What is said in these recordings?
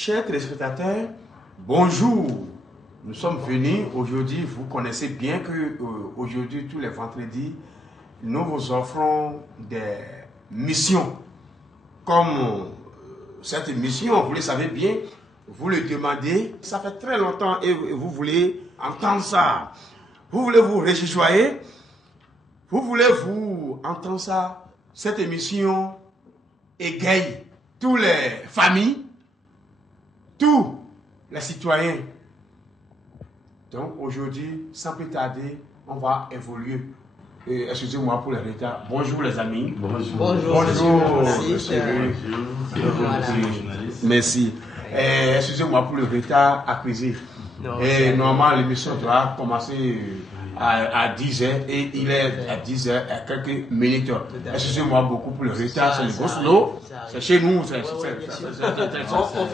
Chers téléspectateurs, bonjour. Nous sommes venus aujourd'hui, vous connaissez bien que aujourd'hui, tous les vendredis, nous vous offrons des missions. Comme cette mission, vous le savez bien, vous le demandez, ça fait très longtemps et vous voulez entendre ça. Vous voulez vous réjouir, vous voulez vous entendre ça. Cette émission égaye toutes les familles, tous les citoyens. Donc aujourd'hui, sans plus tarder, on va évoluer. Excusez-moi pour le retard. Bonjour les amis. Bonjour. Bonjour. Bonjour. Merci. Excusez-moi pour le retard acquis. Normalement, l'émission doit commencer à 10h et il est à 10h à quelques minutes. Excusez-moi beaucoup pour le retard. C'est le gros slow. C'est chez nous. On fait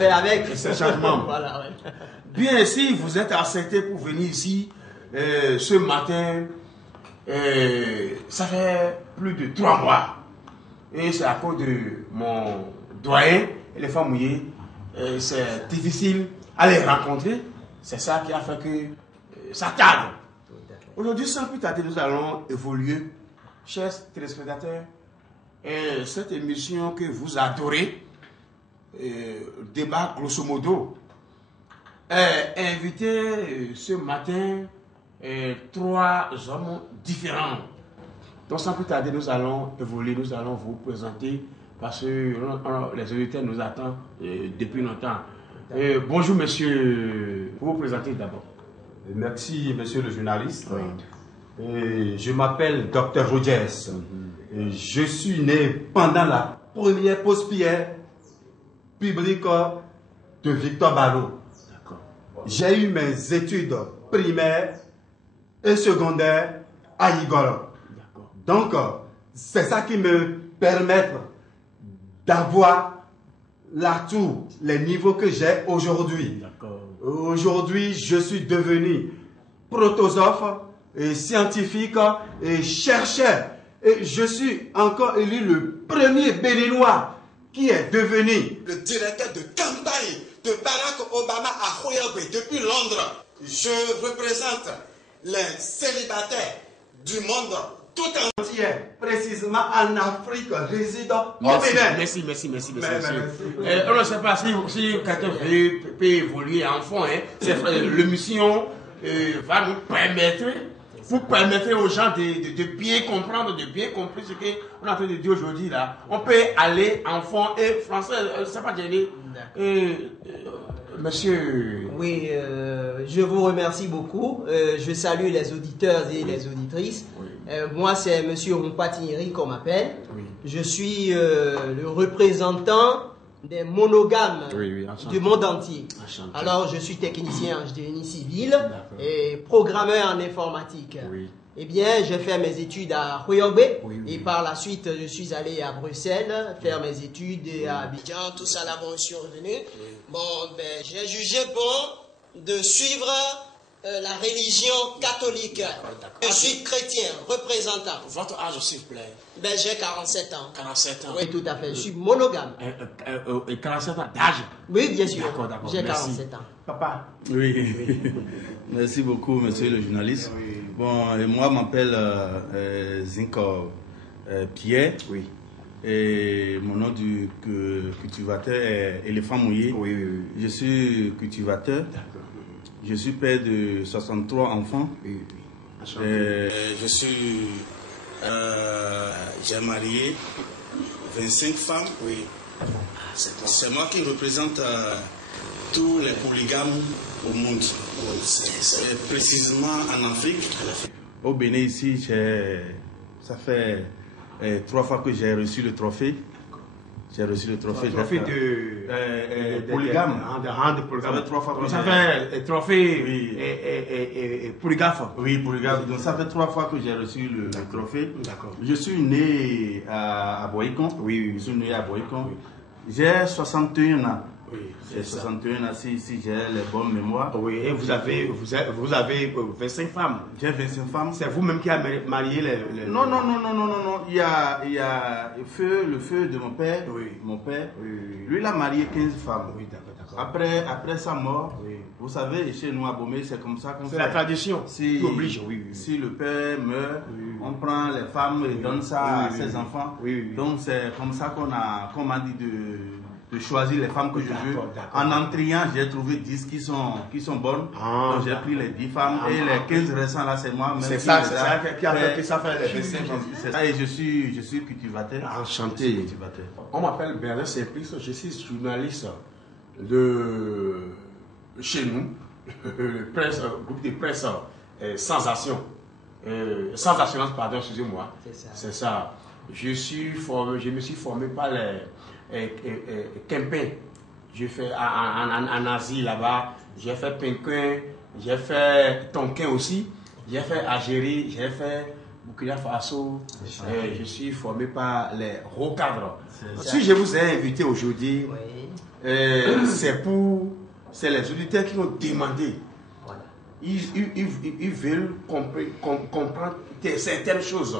avec. C'est changement. Voilà, ouais. Bien, si vous êtes accepté pour venir ici ce matin, ça fait plus de 3 mois. Et c'est à cause de mon doyen et les femmes mouillées. C'est difficile à les rencontrer. C'est ça qui a fait que ça tarde. Aujourd'hui, sans plus tarder, nous allons évoluer, chers téléspectateurs. Cette émission que vous adorez, débat grosso modo, invité ce matin 3 hommes différents. Donc sans plus tarder, nous allons évoluer, nous allons vous présenter parce que les auditeurs nous attendent depuis longtemps. Bonjour monsieur, vous vous présentez d'abord. Merci monsieur le journaliste. Je m'appelle Dr Rogers. Je suis né pendant la première pause-pierre publique de Victor Ballot. J'ai eu mes études primaires et secondaires à Igor. Donc, c'est ça qui me permet d'avoir l'atout, les niveaux que j'ai aujourd'hui. Aujourd'hui, je suis devenu protosophe et scientifique et chercheur. Et je suis encore élu le premier Béninois qui est devenu le directeur de campagne de Barack Obama à Hoyogwe depuis Londres. Je représente les célibataires du monde tout entier, précisément en Afrique, résident au Bénin. Merci. On ne sait pas si quelqu'un peut évoluer en fond. L'émission va nous permettre, vous permettre aux gens de bien comprendre, de bien comprendre ce qu'on est en train de dire aujourd'hui là. On peut aller en fond et français, c'est pas gêné. Monsieur. Oui, je vous remercie beaucoup. Je salue les auditeurs et les auditrices. Oui. Moi, c'est monsieur Ronpatiniri qu'on m'appelle. Oui. Je suis le représentant des monogames du monde entier. Enchanté. Alors, je suis technicien en génie civil et programmeur en informatique. Oui. Eh bien, j'ai fait mes études à Hoyogwe et par la suite, je suis allé à Bruxelles faire mes études et à Abidjan. Tout ça là-bas, je suis revenu. Bon, ben, j'ai jugé bon de suivre la religion catholique. Je suis chrétien, représentant. Votre âge, s'il vous plaît. Ben, j'ai 47 ans. 47 ans. Oui, tout à fait. Je suis monogame. Et 47 ans d'âge. Oui, bien sûr. D'accord. J'ai Merci. 47 ans. Papa. Oui. Merci beaucoup, monsieur le journaliste. Oui. Bon, et moi, je m'appelle Zinko Pierre. Oui. Et mon nom du cultivateur est Éléphant Mouillé. Oui. Je suis cultivateur. D'accord. Je suis père de 63 enfants. Oui. Je suis. J'ai marié 25 femmes. Oui. C'est moi qui représente tous les polygames au monde. Précisément en Afrique. Au Bénin, ici, ça fait 3 fois que j'ai reçu le trophée. J'ai reçu le trophée. Trophée de polygame. De polygame. Ça fait 3 fois que ça fait trophée et polygaphe. Oui, polygame. Donc ça fait 3 fois que j'ai reçu le trophée. D'accord. Je suis né à Boïcon. Oui. Je suis né à Boïcon. J'ai 61 ans. Oui. J'ai 61 ans si j'ai les bonnes mémoires. Oui, et vous avez 25 femmes. J'ai 25 femmes. C'est vous-même qui avez marié les... Non. Il y a le feu de mon père. Oui. Mon père. Oui. Lui, il a marié 15 femmes. Oui, d'accord. Après sa mort, vous savez, chez nous à Bomé, c'est comme ça qu'on fait. C'est la tradition Si, qui oblige. si le père meurt, on prend les femmes et donne ça à ses enfants. Donc c'est comme ça qu'on m'a dit de choisir les femmes que je veux. En entriant, j'ai trouvé 10 qui sont bonnes. Donc j'ai pris les 10 femmes et les 15 restants là, c'est moi. C'est ça qui a fait les c'est ça, et je suis cultivateur. Enchanté. On m'appelle Bernard Simplice, je suis journaliste de chez nous, le groupe de presse Sensation. Sans assurance, pardon, excusez-moi. C'est ça. Je me suis formé par les Kempin. J'ai fait en Asie là-bas, j'ai fait Pékin, j'ai fait Tonkin aussi, j'ai fait Algérie, j'ai fait Burkina Faso. Je suis formé par les hauts cadres. Si je vous ai invité aujourd'hui, c'est les auditeurs qui ont demandé. Voilà. Ils veulent comprendre certaines choses.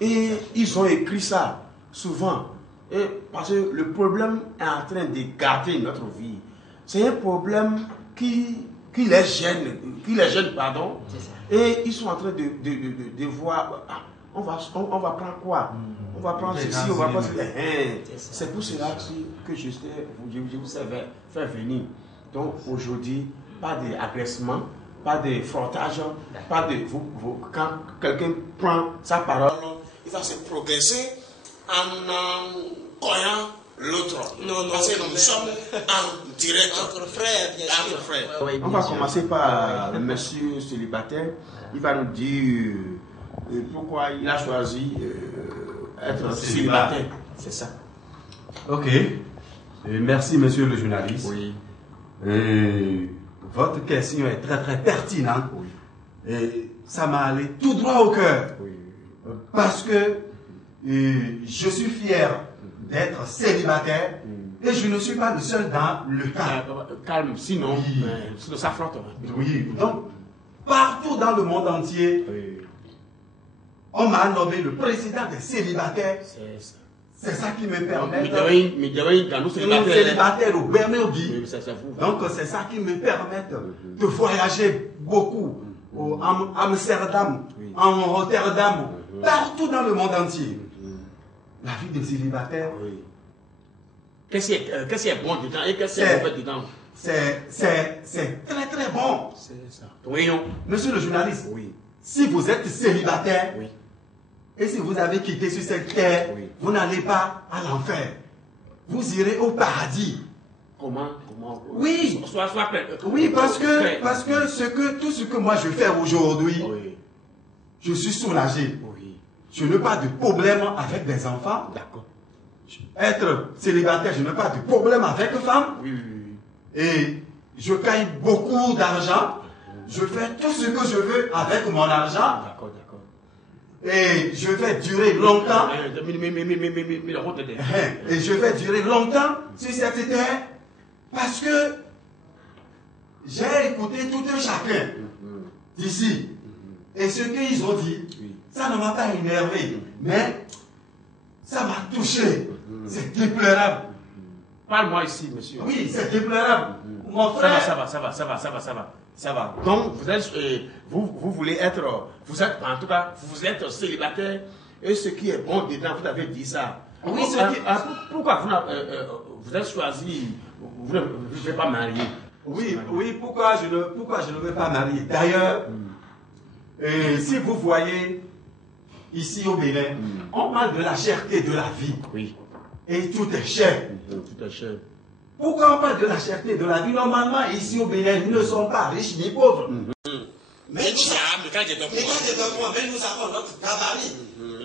Et ils ont écrit ça souvent. Et parce que le problème est en train de gâter notre vie. C'est un problème qui les gêne, pardon. Et ils sont en train de voir, on va prendre quoi? On va prendre ceci, on va prendre ceci. C'est pour cela que je vous ai fait venir. Donc aujourd'hui, pas d'agressement, pas de frottage, pas de... quand quelqu'un prend sa parole, il va se progresser en croyant l'autre. Non, parce que nous sommes en direct. Entre frères, bien sûr. Frères. On va commencer par le monsieur célibataire. Il va nous dire pourquoi il a choisi être célibataire. C'est ça. Ok. Merci, monsieur le journaliste. Oui. Votre question est très très pertinente. Oui. Et ça m'a allé tout droit au cœur. Oui. Parce que je suis fier d'être célibataire et je ne suis pas le seul dans le cas. Calme, sinon, ça flotte. Oui, donc partout dans le monde entier, on m'a nommé le président des célibataires. C'est ça qui me permet célibataire au Bernéogi. Donc c'est ça qui me permet de voyager beaucoup en Amsterdam, en Rotterdam, partout dans le monde entier. La vie de célibataire. Qu'est-ce qui est bon dedans et qu'est-ce qui est mauvais dedans? C'est très très bon. C'est ça. Oui, non. Monsieur le journaliste, si vous êtes célibataire, oui. Et si vous avez quitté sur cette terre, vous n'allez pas à l'enfer. Vous irez au paradis. Comment? Oui. Oui, parce que tout ce que moi je fais aujourd'hui, je suis soulagé. Je n'ai pas de problème avec des enfants. D'accord. Être célibataire, je n'ai pas de problème avec femme. Et je gagne beaucoup d'argent. Je fais tout ce que je veux avec mon argent. D'accord. Et je vais durer longtemps. Et je vais durer longtemps sur cette terre parce que j'ai écouté tout un chacun d'ici. Et ce qu'ils ont dit, ça ne m'a pas énervé, mais ça m'a touché. C'est déplorable. Parle-moi ici, monsieur. Oui, c'est déplorable. Mon frère. Ça va. Donc, vous voulez être, vous êtes célibataire, et ce qui est bon dedans, vous avez dit ça. Oui, pourquoi vous avez choisi, vous ne voulez pas marier? Oui, pourquoi je ne veux pas marier? D'ailleurs, si vous voyez ici au Bénin, on parle de la cherté de la vie. Oui. Et tout est cher. Tout est cher. Pourquoi on parle de la cherté de la vie? Normalement, ici au Bénin, nous ne sommes pas riches ni pauvres. Mais nous avons notre gabarit.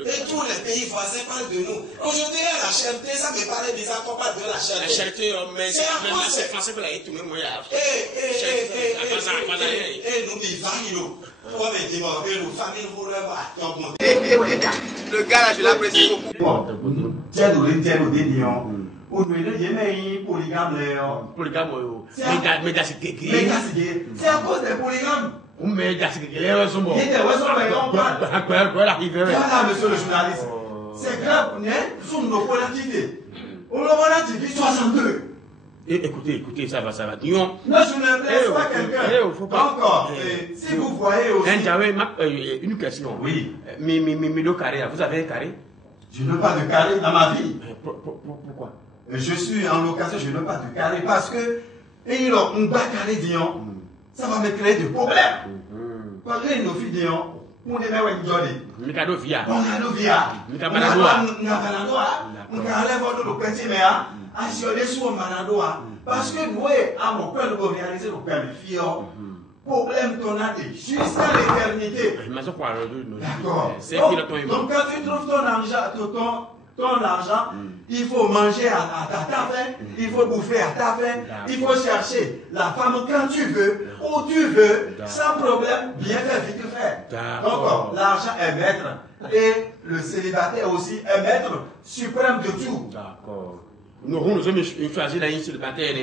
Et tous les pays voisins parlent de nous. Aujourd'hui, la cherté, ça me paraît bizarre qu'on parle de la cherté. La cherté, mais c'est français pour la tout le monde. Le gars là, je l'apprécie beaucoup. C'est à cause des polygames. Voilà, monsieur le journaliste. C'est grave, nous sommes nos politiques. On l'a dit 62. Écoutez, ça va. Dion. Non, je ne laisse pas quelqu'un. Encore, si vous voyez aussi... J'avais une question. Oui. Le carré, vous avez un carré? Je n'ai pas de carré dans ma vie. Pourquoi? Je suis en location, je n'ai pas de carré parce que on bat carré Dion, ça va me créer des problèmes. Parce que nos filles Dion, on est même une jolie. Mikado via. On a petit mais assurer sur Manadoa. Parce que nous, à mon père, nous réaliser nos pères de filles. Problème qu'on a jusqu'à l'éternité. D'accord. Donc quand tu trouves ton argent, il faut manger à ta faim, il faut bouffer à ta faim, il faut chercher la femme quand tu veux, où tu veux, sans problème, bien fait, vite fait. Donc l'argent est maître et le célibataire aussi est maître suprême de tout. D'accord. Nous avons choisi la ligne célibataire.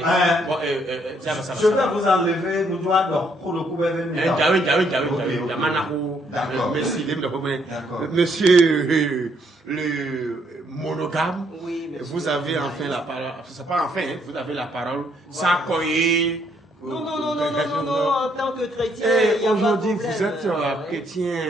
Je vais vous enlever, nous devons pour le coup. D'accord. Monsieur le monogame, oui, vous avez enfin la parole. C'est pas enfin, vous avez la parole. Sans coyer. Non, en tant que chrétien. Aujourd'hui, vous êtes chrétien,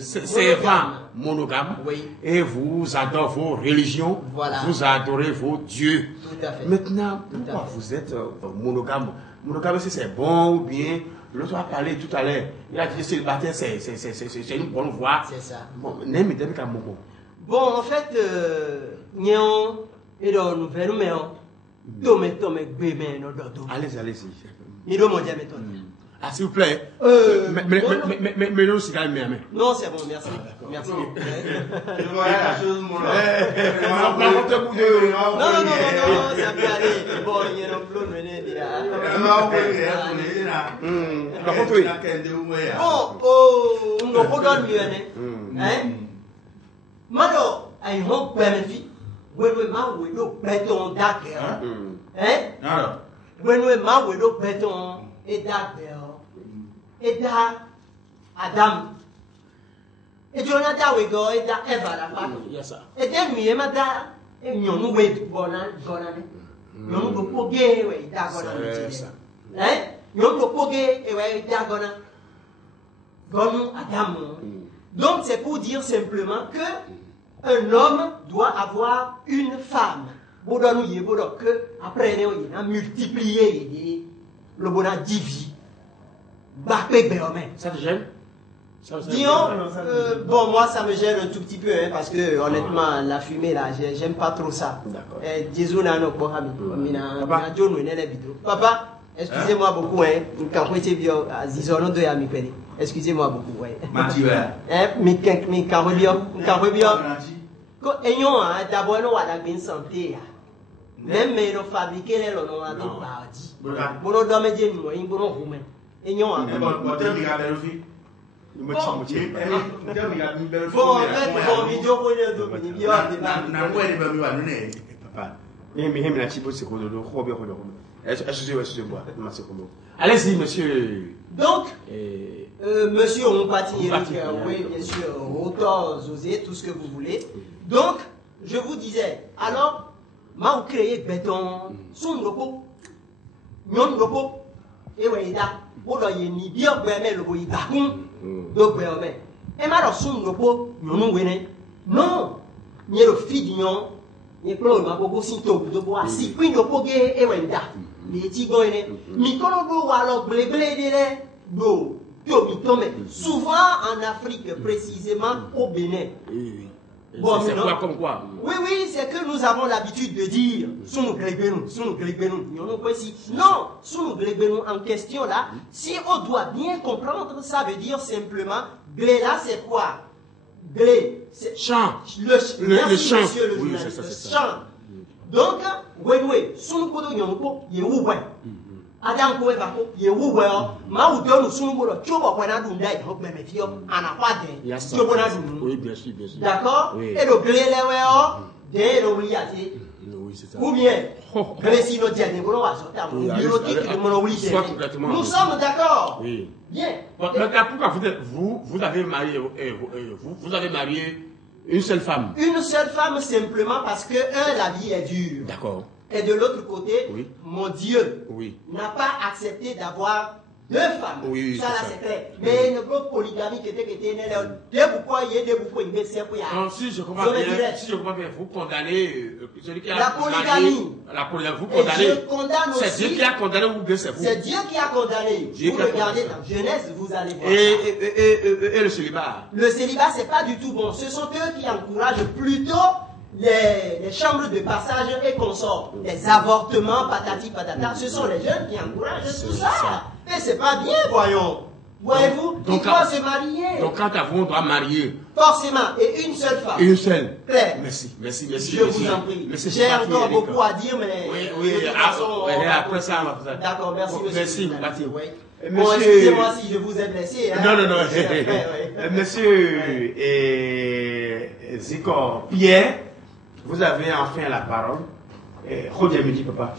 servant monogame, et vous adorez vos religions, vous adorez vos dieux. Tout à fait. Maintenant, pourquoi vous êtes monogame? Monogame, c'est bon ou bien? L'autre a parlé tout à l'heure. Il a dit célibataire, c'est une bonne voie. C'est ça. Bon, en fait, nous et dans nous faisons allez-y. Ah, s'il vous plaît. Mais non, c'est quand même. Non, c'est bon, merci. Merci. Je vois la chose, mon non, ça peut aller. Bon, il y a un peu de venir là. Bon, on regarde mieux, hein? Malo, I hope benefit. When we ma we do beton dark when we ma we do beton et dark et da Adam et Jonathan we go et da Eva la fa. Yes sir. Et then mi e ma da e nyonu we bona ne. Nyonu go poge we da gona mi. Nyonu go poge e we da gona. Gonu Adam. Donc c'est pour dire simplement que un homme doit avoir une femme. Que après on a multiplié le bonheur divi. Ça te gêne? Disons, bon, moi ça me gêne un tout petit peu, parce que honnêtement, la fumée là, j'aime pas trop ça. Papa, excusez-moi beaucoup, excusez-moi beaucoup, d'abord, nous avons une santé. Même nous fabriquons les lots, nous avons parti. Nous avons dit nous avons roumain. Et nous avons bon, en fait, bon, vidéo pour les deux, excusez-moi. Allez-y, monsieur. Donc, monsieur, on partit, oui, bien sûr, autant, José, tout ce que vous voulez. Donc, je vous disais, alors, ma créé béton, son repos, non repos, et oui, là, pour le yéni, bien, mais le boy, donc, mais, et ma son repos, non, non, ni le fidillon, ni le ma bobo, si tu de bois, si, puis le pogué, et oui, là, les tigres, mi kono alors blé de do, souvent en Afrique, précisément au Bénin. Bon, c'est quoi comme quoi? Oui, c'est que nous avons l'habitude de dire sous non, sous en question là, si on doit bien comprendre, ça veut dire simplement blé là, c'est quoi? Blé, c'est champ. Le champ. Oui, c'est ça. Champ. Donc, oui, sous kodo nyonko, yewuwe. Adam ko eva ko yewuwe o, ma udonu sunu bodo, chobo kwa na dunda e hok meme fio, anakwade. Chobo na dunu. Oui, bien sûr. D'accord? Et le blé lewe o, de lo wliati. Oui, c'est ça. Ou bien, blé si no diane bono wa sota, biologique de mono wli. Nous sommes d'accord. Oui. Bien. Maintenant, pourquoi vous avez marié vous avez marié une seule femme? Une seule femme simplement parce que la vie est dure. D'accord. Et de l'autre côté, oui. mon Dieu oui. n'a pas accepté d'avoir 2 femmes. Oui, ça là c'est clair. Mais une polygamie qui était si je comprends bien, vous condamnez celui qui a la polygamie. La polygamie, vous condamnez. Je condamne aussi. C'est Dieu qui a condamné ou bien c'est vous? C'est Dieu qui a condamné. Vous regardez dans Genèse, vous allez voir. Et le célibat? Le célibat, c'est pas du tout bon. Ce sont eux qui encouragent plutôt les chambres de passage et consorts. Les avortements, patati patata. Ce sont les jeunes qui encouragent tout ça. Et c'est pas bien, voyons. Voyez-vous, il doit se marier. Donc quand à vous, on doit marier. Forcément, et une seule femme. Une seule. Claire. Merci. Je vous en prie. J'ai encore beaucoup à dire, mais... Oui, après ça, on va faire ça. D'accord, merci, monsieur. Merci, Bon, excusez-moi si je vous ai blessé. Hein. Non. Monsieur Zikor Pierre, vous avez enfin la parole. Roger me dit, papa.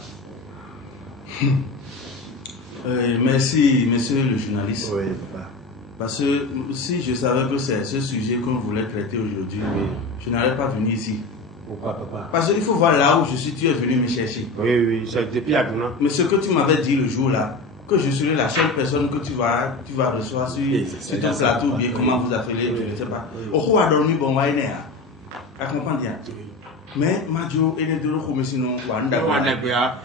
Merci, monsieur le journaliste. Oui, papa. Parce que si je savais que c'est ce sujet qu'on voulait traiter aujourd'hui, je n'allais pas venir ici. Pourquoi, papa? Parce qu'il faut voir là où je suis, tu es venu me chercher. Oui, c'est depuis Agouna. Mais ce que tu m'avais dit le jour là, que je serai la seule personne que tu vas recevoir sur ton plateau, ou bien comment vous appelez, je ne sais pas. Au a dormi, bon, va y comprendre bien. Mais Madio et les deux sinon,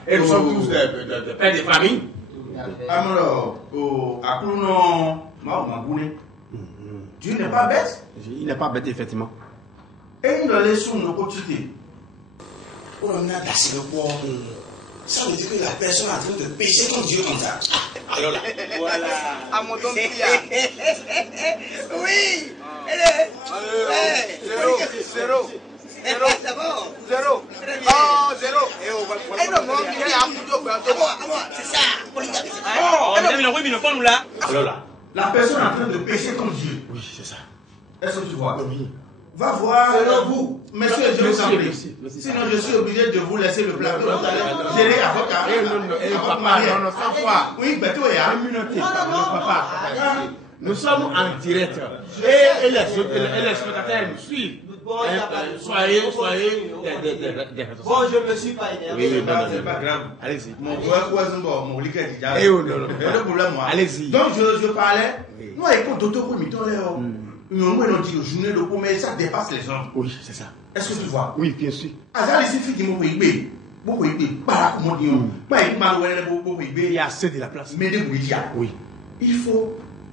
et nous sommes tous des pères de famille. Alors, Dieu n'est pas bête. Il n'est pas bête, effectivement. Et il a laissé nos quotidiens. On a placé le poids. Ça veut dire que la personne est en train de pécher contre Dieu comme ça. Alors là, voilà. À mon don oui. Zéro. D'abord. Zéro. Oh, zéro. Et non, non, il y a un coup de c'est ça. Polygamie. Alors là, la personne est en train de pécher contre Dieu. Oui, c'est ça. Est-ce que tu vois? Oui. Va voir. Selon vous. Monsieur, je vous en prie. Sinon, je suis obligé de vous laisser le plateau. Vous allez gérer à votre mari. Non, sans foi. Oui, mais toi, Communauté, papa. Nous sommes en direct. Et les spectateurs nous suivent. Soyez des Bon, je ne me suis pas énervé. C'est pas grave. Allez-y. Allez-y. Donc, je parlais. Nous, écoute, d'autres journée de mais ça dépasse les gens. Oui, c'est ça. Est-ce que tu vois? Oui, bien sûr. Il y a assez de la place. Oui.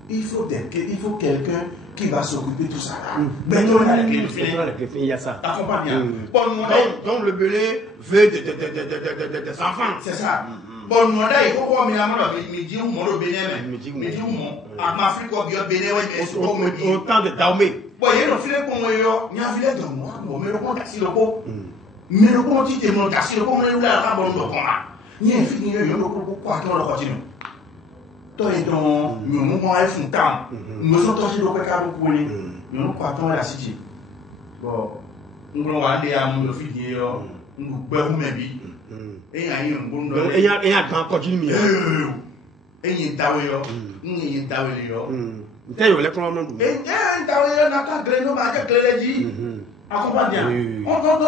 Il faut quelqu'un qui va s'occuper de tout ça. Maintenant, on a les clés. Il y a ça. Donc, le belé veut des enfants. C'est ça. Bon, nous il faut qu'on mette autant de daumé. Bon, il y a un filet pour moi, il y a un filet de moi, mais le compte est le pot. Mais le compte est mon tassi, le compte est là, bon, le compte. Il y a un filet, il y a un quoi qui on le continue. Toi, et donc, nous, on a fait un temps. Nous sommes tous le pécado pour nous. Nous, partons la cité. Bon, nous allons aller à mon fille, nous pouvons même dire. Et il y a un grand continu. Et il y a un taoué. On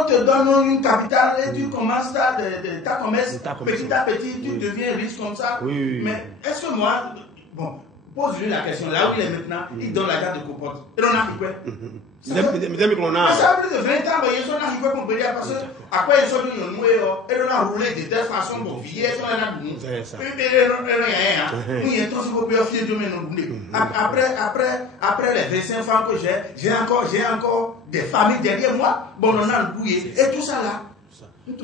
te donne une capitale et tu commences ta commerce petit à petit, tu deviens riche comme ça. Mais est-ce que moi, bon, pose-lui la question, là où il est maintenant, il donne la carte de compote. Et on a fait quoi? Ça fait plus de 20 ans, ils sont arrivés pour payer parce que après ils sont venus et on a roulé de telle façon pour vieillir, ils sont là pour nous. Après les 25 femmes que j'ai encore des familles derrière moi, bon on a le bouillé et tout ça là.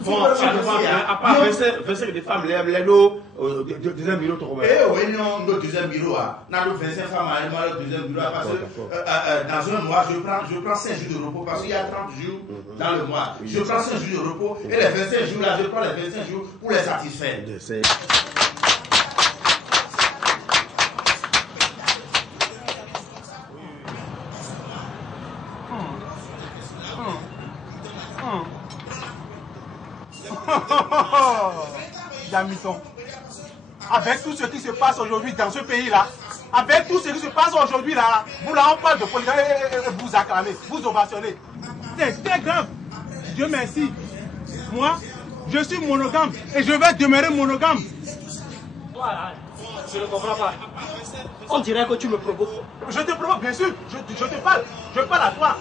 Bon, à part verser des femmes, les lots, deuxième bureau, tu comprends? Oui, non, le deuxième bureau, dans le 25 femmes, le deuxième bureau, parce que dans un mois, je prends 5 jours de repos, parce qu'il y a 30 jours dans le mois. Je prends 5 jours de repos, et les 25 jours là, je prends les 25 jours pour les satisfaire. Yamiton, avec tout ce qui se passe aujourd'hui dans ce pays-là, avec tout ce qui se passe aujourd'hui là, vous là on parle de polygamie et vous acclamez, vous ovationnez. C'est très grave. Dieu merci. Moi, Je suis monogame et je vais demeurer monogame. Voilà, je ne comprends pas. On dirait que tu me provoques. Je te provoque, bien sûr. Je te parle. Je parle à toi.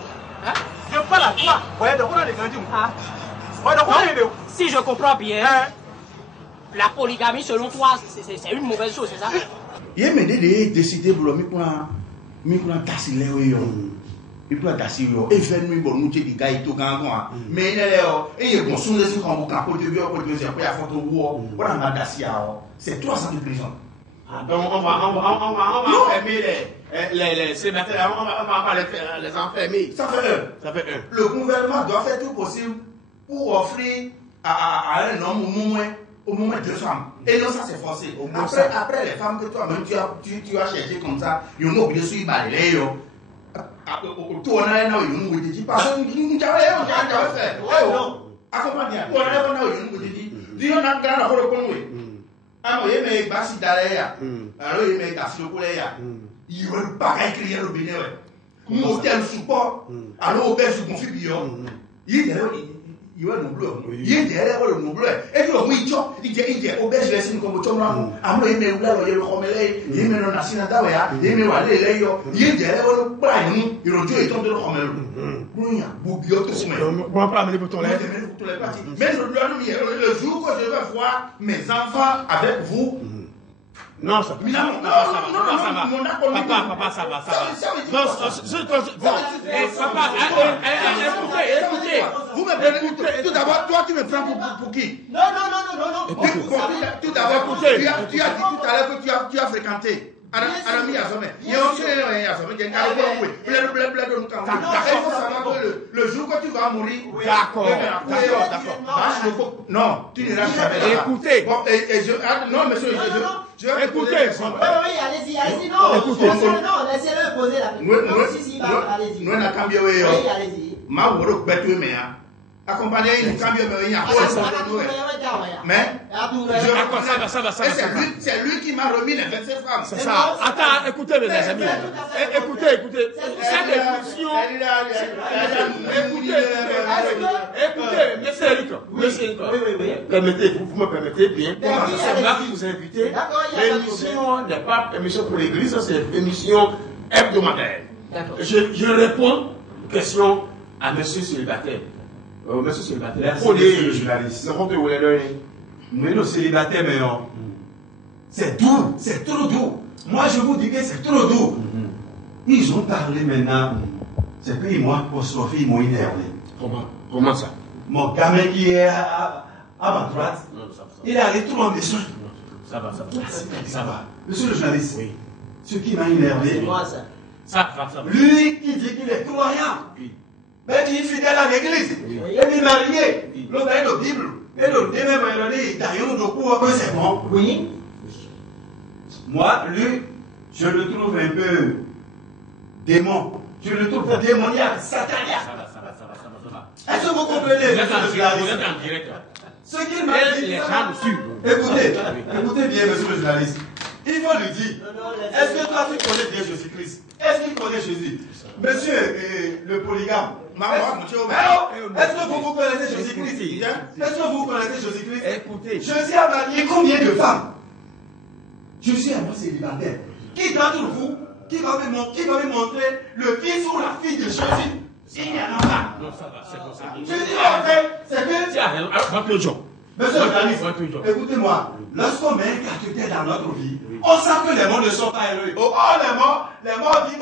Hein? Je parle à toi. Ouais, donc on a les gandis. Ouais, donc on a les. Si je comprends bien, la polygamie selon toi, c'est une mauvaise chose, c'est ça? Il m'a décidé pour me prendre tasser les oeufs. Il peut tasser les oeufs. Et faire une bonne moitié des gars et tout gang. Mais il est là. Et il bon son des quand vous capotez bien pour dire après à photo ou on a tasser. C'est 3 ans de prison. Donc on va fermer les célibataires, on va les enfermer. Ça fait un. Le gouvernement doit faire tout possible pour offrir à un homme au moins 2 femmes. Et non, ça c'est forcé. Après les femmes que toi-même tu as cherché comme ça, ils ont oublié sur les balais. Tout on a un homme qui dit parce que nous avons fait. Accompagne. On a un homme qui dit, Dieu n'a pas la reconnaître. Alors, il y a des basses derrière. Alors, il y a des basses derrière. Il y a des bagailles qui sont bien. Nous, hôtel support. Alors, au bel sous conflit, il y a le nombreux. Il y a le nombreux. Et puis, il y a au bel laissé comme tu m'as dit. Alors, il y a le romélé. Il y a le national d'Awea. Il y a le léo. Il y a le braille. Il y a le temps de le romélé. Il y a Boubio tout ça. On va pas amener pour ton lait. Mais le jour que je vais voir mes enfants avec vous. Non, ça va. Non, papa, ça va. Non, papa, écoutez. Vous me prenez. Tout d'abord, toi, tu me prends pour qui? Non. Tout d'abord, tu as dit tout à l'heure que tu as fréquenté. Arami Azome. Il y a aussi le jour que tu vas mourir. D'accord. Non, tu n'iras jamais. Écoutez. Non, monsieur, je vais écoutez. Oui, allez-y, non. Écoutez. Non, laissez-le poser la question. Allez-y. Nous, on a cambié. Oui, allez-y. Ma woro betu me ya. Accompagné une cambio me ya. Mais c'est lui qui m'a remis les 27 femmes. C'est ça. Attends, écoutez mes amis. Écoutez. Cette émission. Écoutez, monsieur Eric. Oui. Vous me permettez bien. C'est moi qui vous ai invité. L'émission n'est pas émission pour l'église, c'est une émission hebdomadaire. Je réponds aux questions à monsieur célibataire. Monsieur célibataire. Merci, monsieur le journaliste. Mais nos célibataires, mais c'est doux, c'est trop doux. Moi, je vous dis que c'est trop doux. Ils ont parlé maintenant. C'est qu'ils m'ont apostrophé, ils m'ont énervé. Comment ça? Mon gamin qui est à ma droite, il a allé tout en besoin. Ça va. Monsieur le journaliste, oui. Ce qui m'a énervé, ça. Lui qui dit qu'il est croyant, mais qui est fidèle à l'église, et puis marié, l'autre est la Bible, et l'autre est même d'ailleurs, c'est bon. Oui. Moi, lui, je le trouve un peu démon. Je le trouve démoniaque, satanique. Ça va. Est-ce que vous comprenez? Vous êtes en direct. Ce qu'il m'a dit, les gens nous suivent. Écoutez bien, monsieur le journaliste. Il faut lui dire, est-ce que toi tu connais bien Jésus-Christ? Est-ce qu'il connaît Jésus? Monsieur le polygame, est-ce que vous connaissez Jésus-Christ? Est-ce que vous connaissez Jésus-Christ? Écoutez. Jésus a marié combien de femmes? Je suis un homme célibataire. Qui d'entre vous qui va me montrer le fils ou la fille de Jésus? Il n'y en a pas. Non, ça va, c'est bon, ça. Je dis, c'est que... Tiens, Monsieur le journaliste, écoutez-moi, lorsqu'on met un catheter dans notre vie, on sent que les morts ne sont pas heureux. Les morts disent...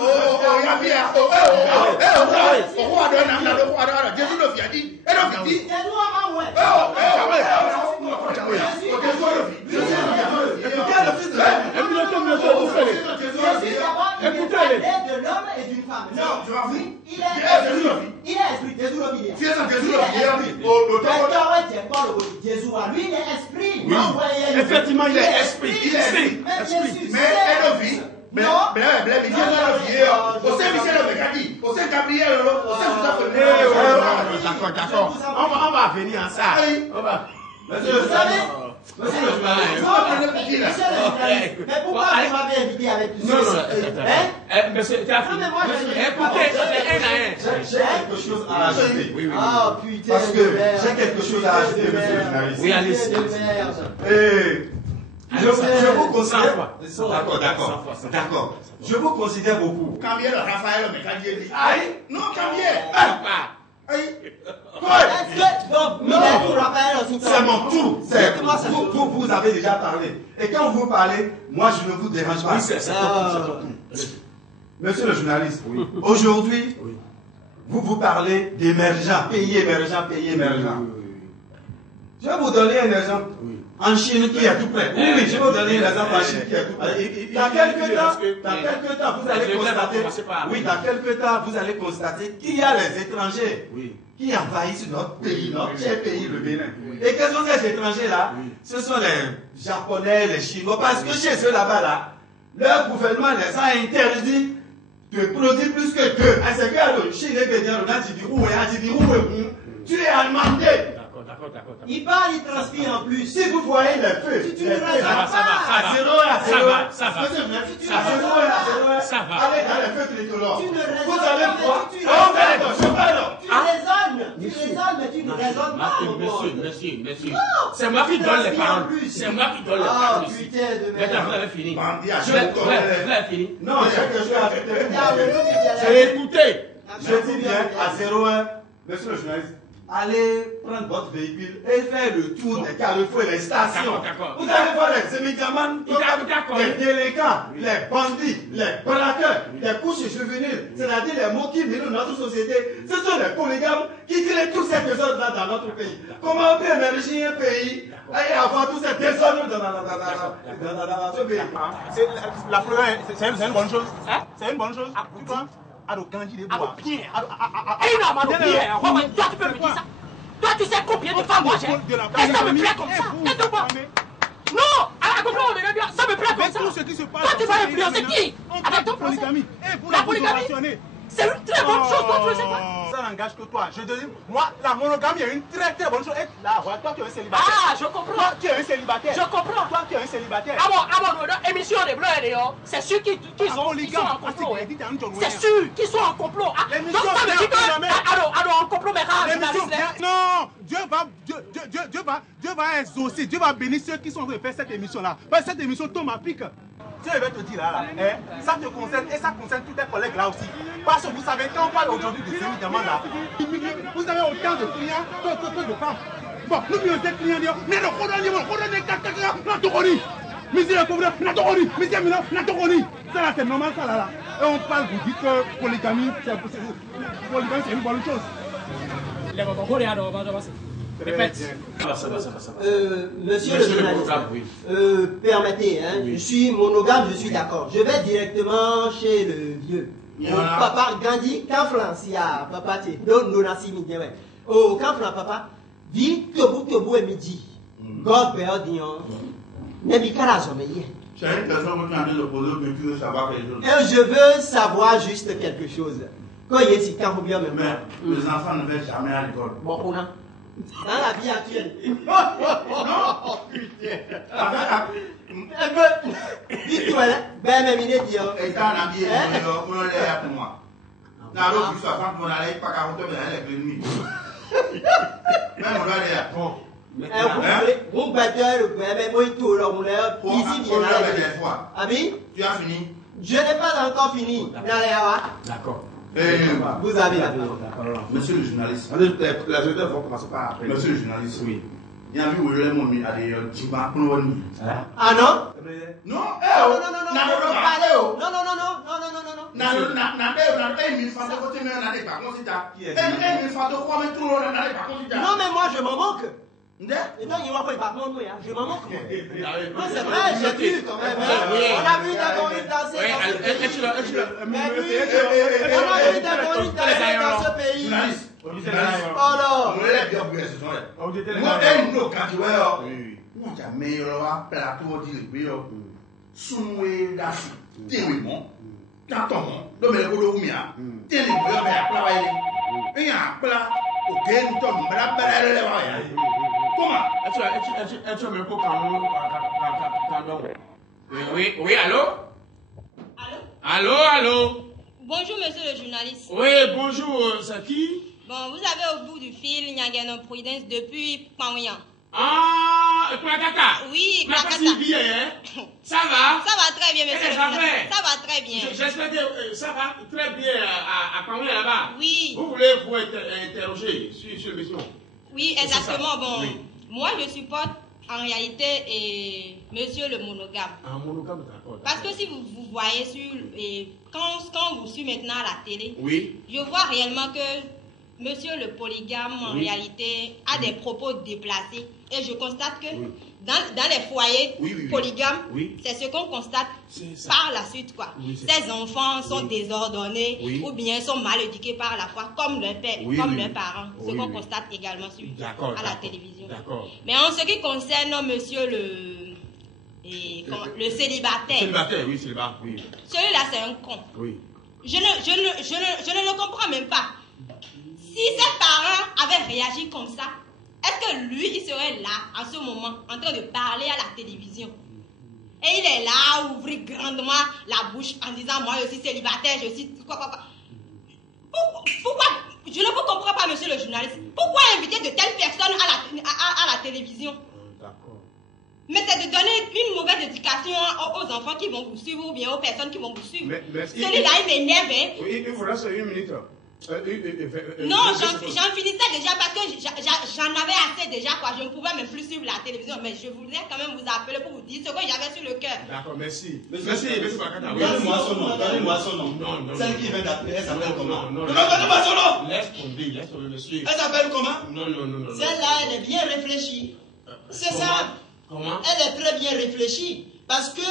Écoutez-le. De l'homme et d'une femme. Non, je m'en fous. Il est esprit. Jésus le dit. Lui, il est esprit. Effectivement, il est esprit. Mais elle vit. D'accord. On va venir en ça. Vous savez, mais pourquoi vous m'avez invité avec tout ça? Monsieur, écoutez, ça fait un à un. J'ai quelque chose à ajouter. Oui. Ah putain. Parce que de merde. j'ai quelque chose à ajouter, monsieur le journaliste. Oui, allez-y. Putain de merde. Je vous considère. D'accord. Je vous considère beaucoup. Cambier le Raphaël, mais cambier. Aïe! Non, cambier. Aïe. Est-ce que donc Minet ou Raphaël aussi C'est mon tour. Dites-moi ça. Vous avez déjà parlé. Et quand vous parlez, moi je ne vous dérange pas. Monsieur le journaliste, aujourd'hui, vous parlez d'émergents, pays émergents. Je vais vous donner un exemple. En Chine qui est tout près. Oui, je vais vous donner un exemple en Chine qui est tout près. Dans quelques temps, vous allez constater. Oui, dans quelques temps, vous allez constater qu'il y a les étrangers qui envahissent notre pays, notre cher pays, le Bénin. Et quels sont ces étrangers-là? Ce sont les Japonais, les Chinois, parce que chez eux là-bas, là, leur gouvernement les a interdit de produire plus que deux. C'est que Chine est bien, tu es amendé. D'accord. Il parle, il transpire en plus. Si vous voyez les feux, Tu ne raisonnes pas. à 0 Ça va. Allez dans les feux tricolores. Tu ne raisonnes Vous allez pas. voir. Tu raisonnes, mais tu ne raisonnes pas. Monsieur. C'est moi qui donne les paroles. C'est moi qui donne les paroles. Ah putain de merde. Maintenant, vous avez fini. Je Vous avez fini. Non, j'ai quelque chose à Regarde, ajouter. J'ai écouté. Je dis bien à 01, monsieur le journaliste, allez prendre votre véhicule et faire le tour des carrefours et les stations. D'accord. Vous allez voir les médicaments, D'accord. les délinquants, les bandits, les braqueurs, les couches juvéniles, c'est-à-dire les mots qui minent notre société. Ce sont les polygames qui créent tous ces désordres-là dans notre pays. Comment on peut émerger un pays et avoir tous ces désordres dans ce pays? La première, c'est une bonne chose. C'est une bonne chose. Tu vois? Alors, Gandhi, les bois. Toi, tu peux me dire ça? Toi, tu sais combien de femmes moi j'ai? Est-ce que ça me plaît comme ça? Non! Ça me plaît comme Avec ça! tout ce qui se passe. Toi, tu vas influencer qui? Avec ton procès? La polygamie? C'est une très bonne chose, toi, tu le sais pas? Ça n'engage que toi. Je te dis, moi, la monogamie est une très très bonne chose. Et là, voilà, toi, tu es un célibataire. Ah, je comprends. Toi, tu es un célibateur. Je comprends. Toi, tu es un célibataire. Émission des Bleus et Léo, c'est sûr qu'ils sont en complot. C'est sûr qu'ils sont en complot. Donc ça veut dire que. Alors, en complot, mais rare, Non, Dieu va exaucer, Dieu va bénir ceux qui sont en train de faire cette émission-là. Parce que cette émission tombe à pic. Je vais te dire là, ça te concerne et ça concerne tous tes collègues là aussi. Parce que vous savez, quand on parle aujourd'hui de ces médicaments là, vous avez autant de clients que de femmes. Bon, nous sommes des clients, mais le ça là c'est normal ça là. Et on parle, vous dites que polygamie c'est une bonne chose. Répète. Monsieur le journaliste, permettez, je suis monogame, je suis d'accord. Je vais directement chez le vieux. Papa Gandhi, Kanflan, si à papa, non, oh, Kanflan, papa, dit Tobu et midi. God Béodion, Nebikara Zomeyer. C'est une personne qui est en train de poser, mais tu veux savoir quelque chose. Et je veux savoir juste quelque chose. Quand il y a si quand vous bien même. Mais les enfants ne vont jamais à l'école. Bon, on a. Dans la vie actuelle. Non, Dis-toi, ben, mais il est dit. et quand on a dit, on l'a dit pour moi. Dans l'autre, je suis à faire pour aller pas 40 ans, mais elle est nuit. Même on doit aller. Bon. Vous battez le mais moi, tout le monde est ici, bien là. Abi, tu as fini? Je n'ai pas encore fini. D'accord. Vous avez la parole. Monsieur le journaliste. Les auditeurs vont commencer par après. Monsieur le journaliste, oui. Il y a vu où il est mon ami à des Djima Prouani. Ah non? Non, non, mais moi je m'en moque. Non, il m'a pas par contre, je m'en moque. Non, c'est vrai, j'ai vu quand même. On a vu des gorilles danser dans ce pays. Oh là. Oui, allô? Allô? Bonjour, monsieur le journaliste. Oui, bonjour, c'est qui? Bon, vous avez au bout du fil Nyangeno Prudence depuis Paouyan. Ah, Kouakata. Oui, Kouakata. Ça va? Ça va très bien, monsieur le journaliste. Ça va très bien. J'espère que ça va très bien à Paouyan là-bas. Oui. Vous voulez vous interroger sur le mission? Oui, exactement. Bon, oui. Moi, je supporte en réalité monsieur le monogame. Ah, monogame, d'accord. Parce que si vous voyez quand vous suivez maintenant à la télé, oui. Je vois réellement que monsieur le polygame, en réalité, a des propos déplacés. Et je constate que dans les foyers polygames, c'est ce qu'on constate par la suite, quoi. Ces enfants sont désordonnés ou bien sont mal éduqués par la foi, comme leur père, comme leurs parents. Ce qu'on constate également à la télévision. Mais en ce qui concerne monsieur le célibataire. Célibataire, oui, célibataire, oui. Celui-là, c'est un con. Oui. Je ne le comprends même pas. Si ses parents avaient réagi comme ça, est-ce que lui, il serait là, en ce moment, en train de parler à la télévision? Et il est là à ouvrir grandement la bouche en disant, moi, je suis célibataire, je suis... Pourquoi? Je ne vous comprends pas, monsieur le journaliste. Pourquoi inviter de telles personnes à la télévision? D'accord. Mais c'est de donner une mauvaise éducation aux enfants qui vont vous suivre ou bien aux personnes qui vont vous suivre. Celui-là, il m'énerve, hein? Oui, il vous reste une minute. Non, j'en finissais déjà parce que j'en avais assez déjà, quoi. Je ne pouvais même plus suivre la télévision, mais je voulais quand même vous appeler pour vous dire ce que j'avais sur le cœur. D'accord, merci. Merci, Bakata. Donnez-moi son nom. Non. Celle qui vient d'appeler, elle s'appelle comment? Non, donnez-moi son nom. Laisse tomber, monsieur. Elle s'appelle comment? Non. Celle-là, elle est bien réfléchie. C'est ça. Comment? Elle est très bien réfléchie. Parce que,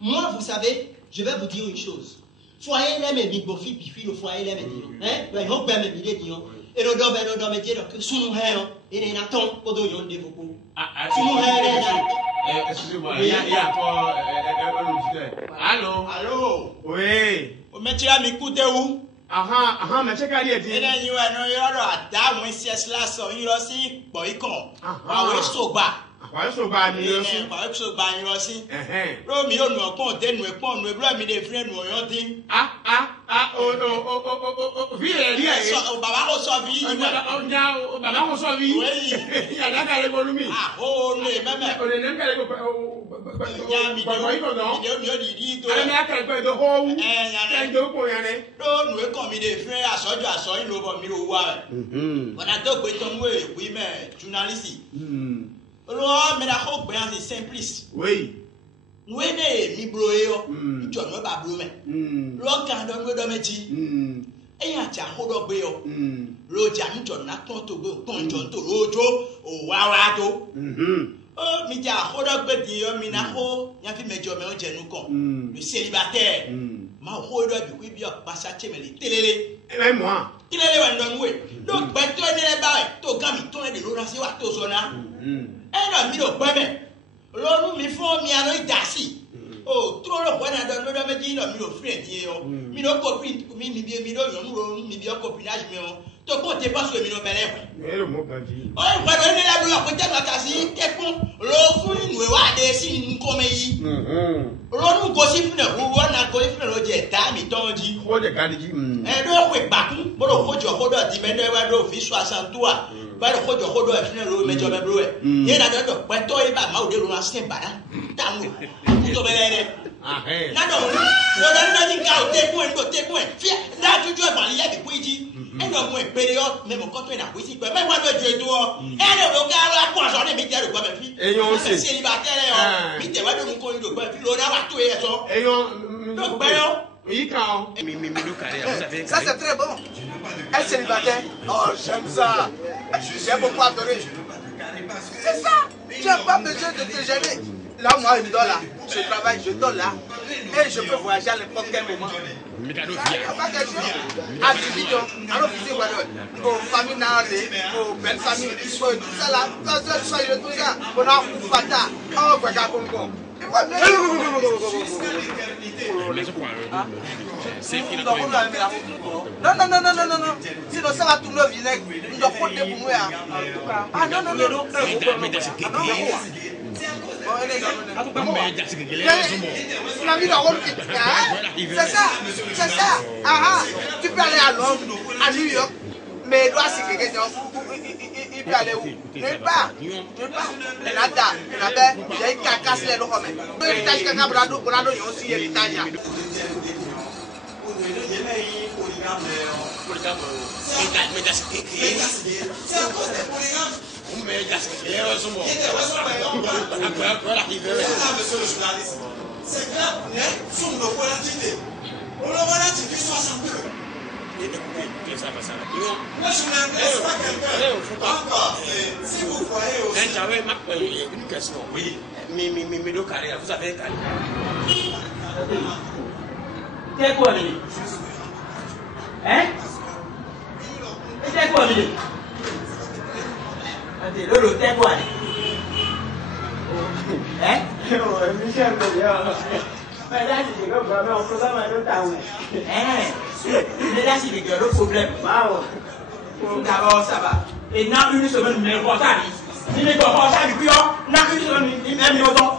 moi, vous savez, je vais vous dire une chose. Foyer l'aime et bigofi pifi le foyer l'aime et dio. Hein? Ben on peut même dire dio. Et le dobe me dire que sous hein et les natons pour donner des beaucoup. Excusez-moi, il y a encore un auditeur. Allô? Oui. O métier à m'écouter où? Mais c'est qu'à dire. Et là, il y a un adam, un siège là, so il aussi, boycott. Ah oui, so bas. Why so bad, you see? Why so bad, you see? Romeo no pon den we pon we bro mi dey friend no yon tin. Vi e so baba ko so vi. Baba ko so vi. Oui. Ya da ka le volumi. Ne meme. O le nem ka le ya mi ko no. Mi di to. Ale me aka ko do ho. Ya do ko yan ne. No we kon mi dey friend asojo yin lo bo mi ro wa. Bona to pe ton we me journalist. Mais la robe c'est simpliste. Oui. Nous aimons mi broyo. Nous ne pas bromé. L'autre dans le domaine. Et y a tiens rodo beyo. L'autre nous donne la tonto go tonto rojo o wawato. Oh mi dia rodo bedi yo mi na ho ya fi mejo me o je nu kon. Le célibataire. Ma rodo bi wi bi o pasa chemele telele. Et moi. Telele wa ndon we. Donc ba to ne ba to gami to ne de lo rasi wa to so na. Non, mi lo peme. L'onu mi font mi ano idasi. Oh, trop le bon dans le domaine dit mi lo friend yo. Mi lo copine, mi lo yon mi bio copinage mi on. To ko te pas que mi lo bele. Mais le mot bandi. Oh, va donner la douleur peut-être la kasi te kon. Lo fun ni we wa de si ni ko me yi. L'onu go si fun e wo na go fun lo je ta mi ton di. Ho de gadiji. E do we bakun, bo lo hojo hodo di me de wa do fi 63. Ba le hojo hodo e fun lo mejo me bro e. Ye na do pe to e ba ma o de lo asin ba ta mu. To bele Hey. Na do no ni ka o te ku en fi na juju e ba le bi ku ji. E no mu e pere o me mo ko to na ku si pe me wa do ju eto o. E le lo ga ra ku aso ni mi je ro gba me fi. Eyon se célibataire o. Mi te wa do mu ko ni do gba fi lo na wa to e so. Eyon do gba yo. Ça c'est très bon. Elle est célibataire. Oh, j'aime ça. J'ai beaucoup adoré. C'est ça. Tu n'as pas besoin de te gêner. Là, moi, je dors là. Je travaille, je dors là. Et je peux voyager à n'importe quel moment. Il n'y a pas quelque chose. À division, à l'officier, aux familles nandées, aux belles familles, tout ça là. Tout ça. On a un fata. Oh, quoi, Congo. Non. Sinon ça va tourner au vinaigre. Nous devons compter pour moi. Ah non. C'est ça. Tu peux aller à Londres, à New York, mais il doit se quelqu'un. Il peut aller où? Nulle part. Et là, il y a une carcasse là, l'héritage que Brado il y a aussi héritage. C'est grave, son de volatilité. On le volatilité 62. Ça va, ça va. Moi, je n'intéresse pas quelqu'un. Encore, si vous voyez aussi. J'avais une question. Oui. Mais le carré, vous avez un carré. C'est quoi, Mili? Hein? C'est quoi, Mili? Lolo, c'est quoi? Hein? Michel, mais là, c'est que vraiment, on peut pas mal de temps. Mais là, c'est que le problème. D'abord, ça va. Et dans une semaine, mais pour ça, si les gens ça, puis dans une semaine, ils m'aiment autant.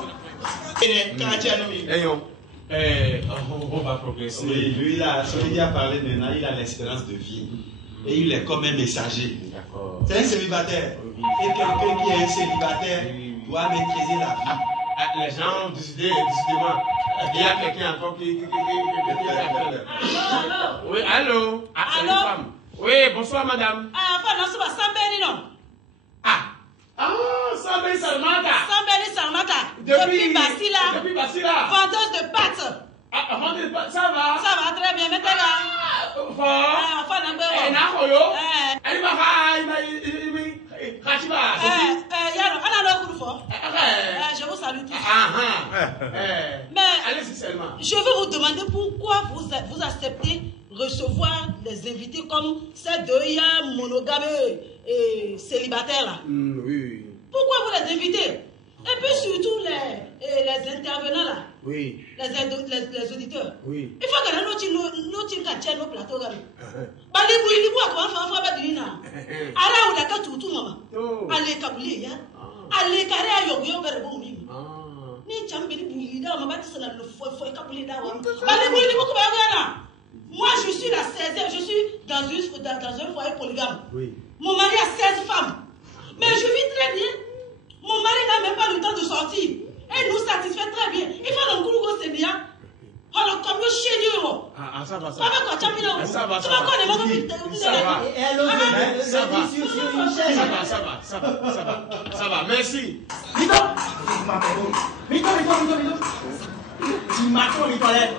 On va progresser. Oui, lui, là, celui qui a parlé maintenant, il a l'espérance de vie. Et il est comme un messager. C'est un célibataire. Et quelqu'un qui est un célibataire doit maîtriser la vie. Les gens ont décidé, décidément. Il y a quelqu'un encore qui. Oui, allô? C'est une femme. Oui, bonsoir, madame. Non, c'est pas Sambeli, non? Sambeli Salmata. Sambeli Salmata. Depuis Basila. Vendeuse de pâtes. Vendeuse de pâtes, ça va? Ça va très bien, mettez là. Enfin, n'importe Nakoyo. Elle va. Je vous salue tous. Mais allez-y seulement. Je veux vous demander pourquoi vous acceptez recevoir des invités comme ces deux monogames et célibataires là. Oui. Pourquoi vous les invitez? Et puis surtout les intervenants là. Oui. Les auditeurs. Oui. Il faut que nous tiens nos plateaux là. Bali bouili bois quoi enfin va dire na. Ara ou d'accord tout maman. Allez kabuli ya. Allez carré yo bere bon mi. Ni chambeli bouili da mama tisa na le foi kabuli da wa. Bali bouili beaucoup ba na. Moi je suis la 16e, je suis dans un foyer polygame. Oui. Mon mari a 16 femmes. Mais je vis très bien. Mon mari n'a même pas le temps de sortir. Et nous satisfait très bien. Il faut le goût de bien. Alors, comme le chien du héros. Ça va, ça va. Ça va. Ça va. Merci. Mito. Tu m'as trop mis toilette.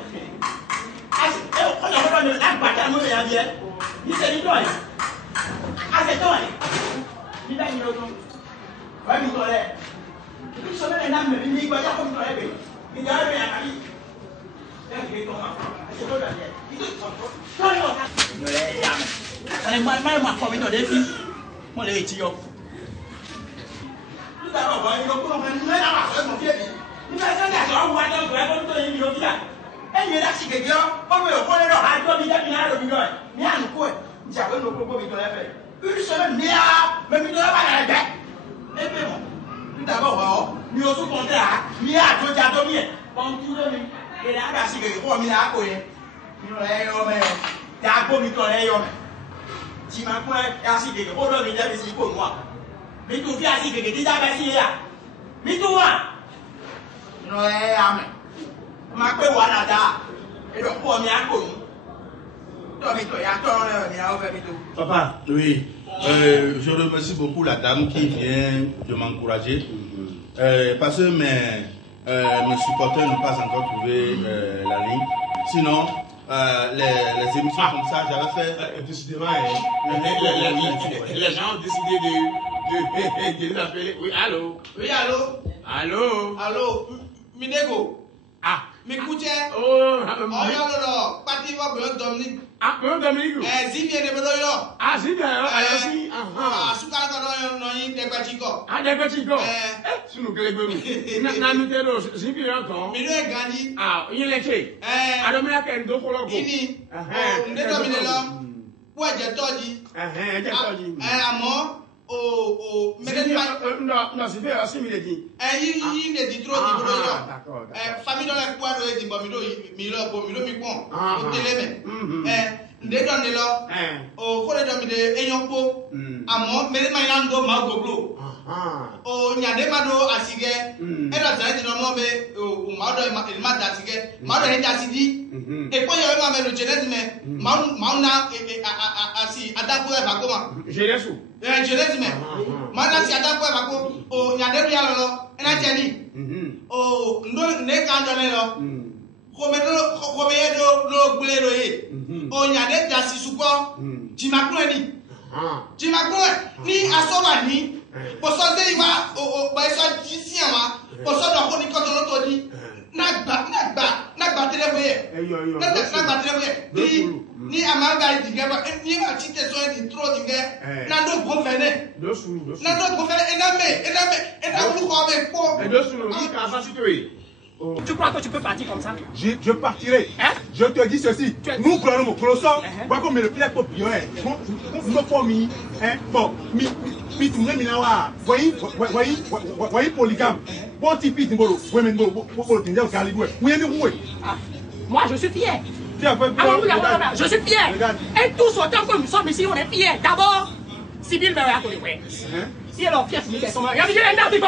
On a le lac bataille, il y a bien. Il s'est mis toilette. C'est toi. Il va y aller. Va mis toilette. Il se met un âme, il va y aller comme toilette. Il va y aller à la vie. Et là, c'est que je crois que je suis si ma foi est ainsi que je crois que je suis pour moi. Mais tout fait ainsi que je dis d'abord là. Mais tout va. Non, amen. Ma foi, voilà, et donc, pour moi, Papa, oui. Je remercie beaucoup la dame qui vient de m'encourager. Parce que mes supporters n'ont pas encore trouvé la ligne. Sinon, les émissions comme ça, j'avais fait. Décidément, les gens ont décidé de les appeler. Oui, allô? Oui, allô? Allô? Allô? Minego? M'écoutez? Oh, non, parti voir Dominique. Dominique? Zivie de Beloyo. Zivie, aussi. Soukara non, il est Dekwachiko. Dekwachiko? Si nous voulons, Namutero, Zivie encore. Mais nous est grandi. Il est fait. Adomina Kendo Kologo. Ini. On est dominé là. Ouais, j'ai tordu. Amor. mais non, c'est bien, c'est mieux dit. Il est dit trop de famille dans la poire de ni amanga digaba ni atite so di trop dingue na do gouverneur na do gouverneur ename bu ko be ko et do sunu ni ka fasitoy. Tu crois que tu peux partir comme ça? Je partirai. Hein? Je te dis ceci. Nous prenons mon colossal. Voilà comme le pied pour pionner. Nous pour mi. Bon, mi tout le monde voyez polygame. Bon type de bolo. Oui mais bolo pour tenir au calibre. Oui mais oui. Moi je suis fier. Je suis fier. Et tous autant que nous sommes ici, on est fiers. D'abord, Sibyl Beria Toliwe. Si elle a fier, c'est Michael Sommer. Il y a un d'article.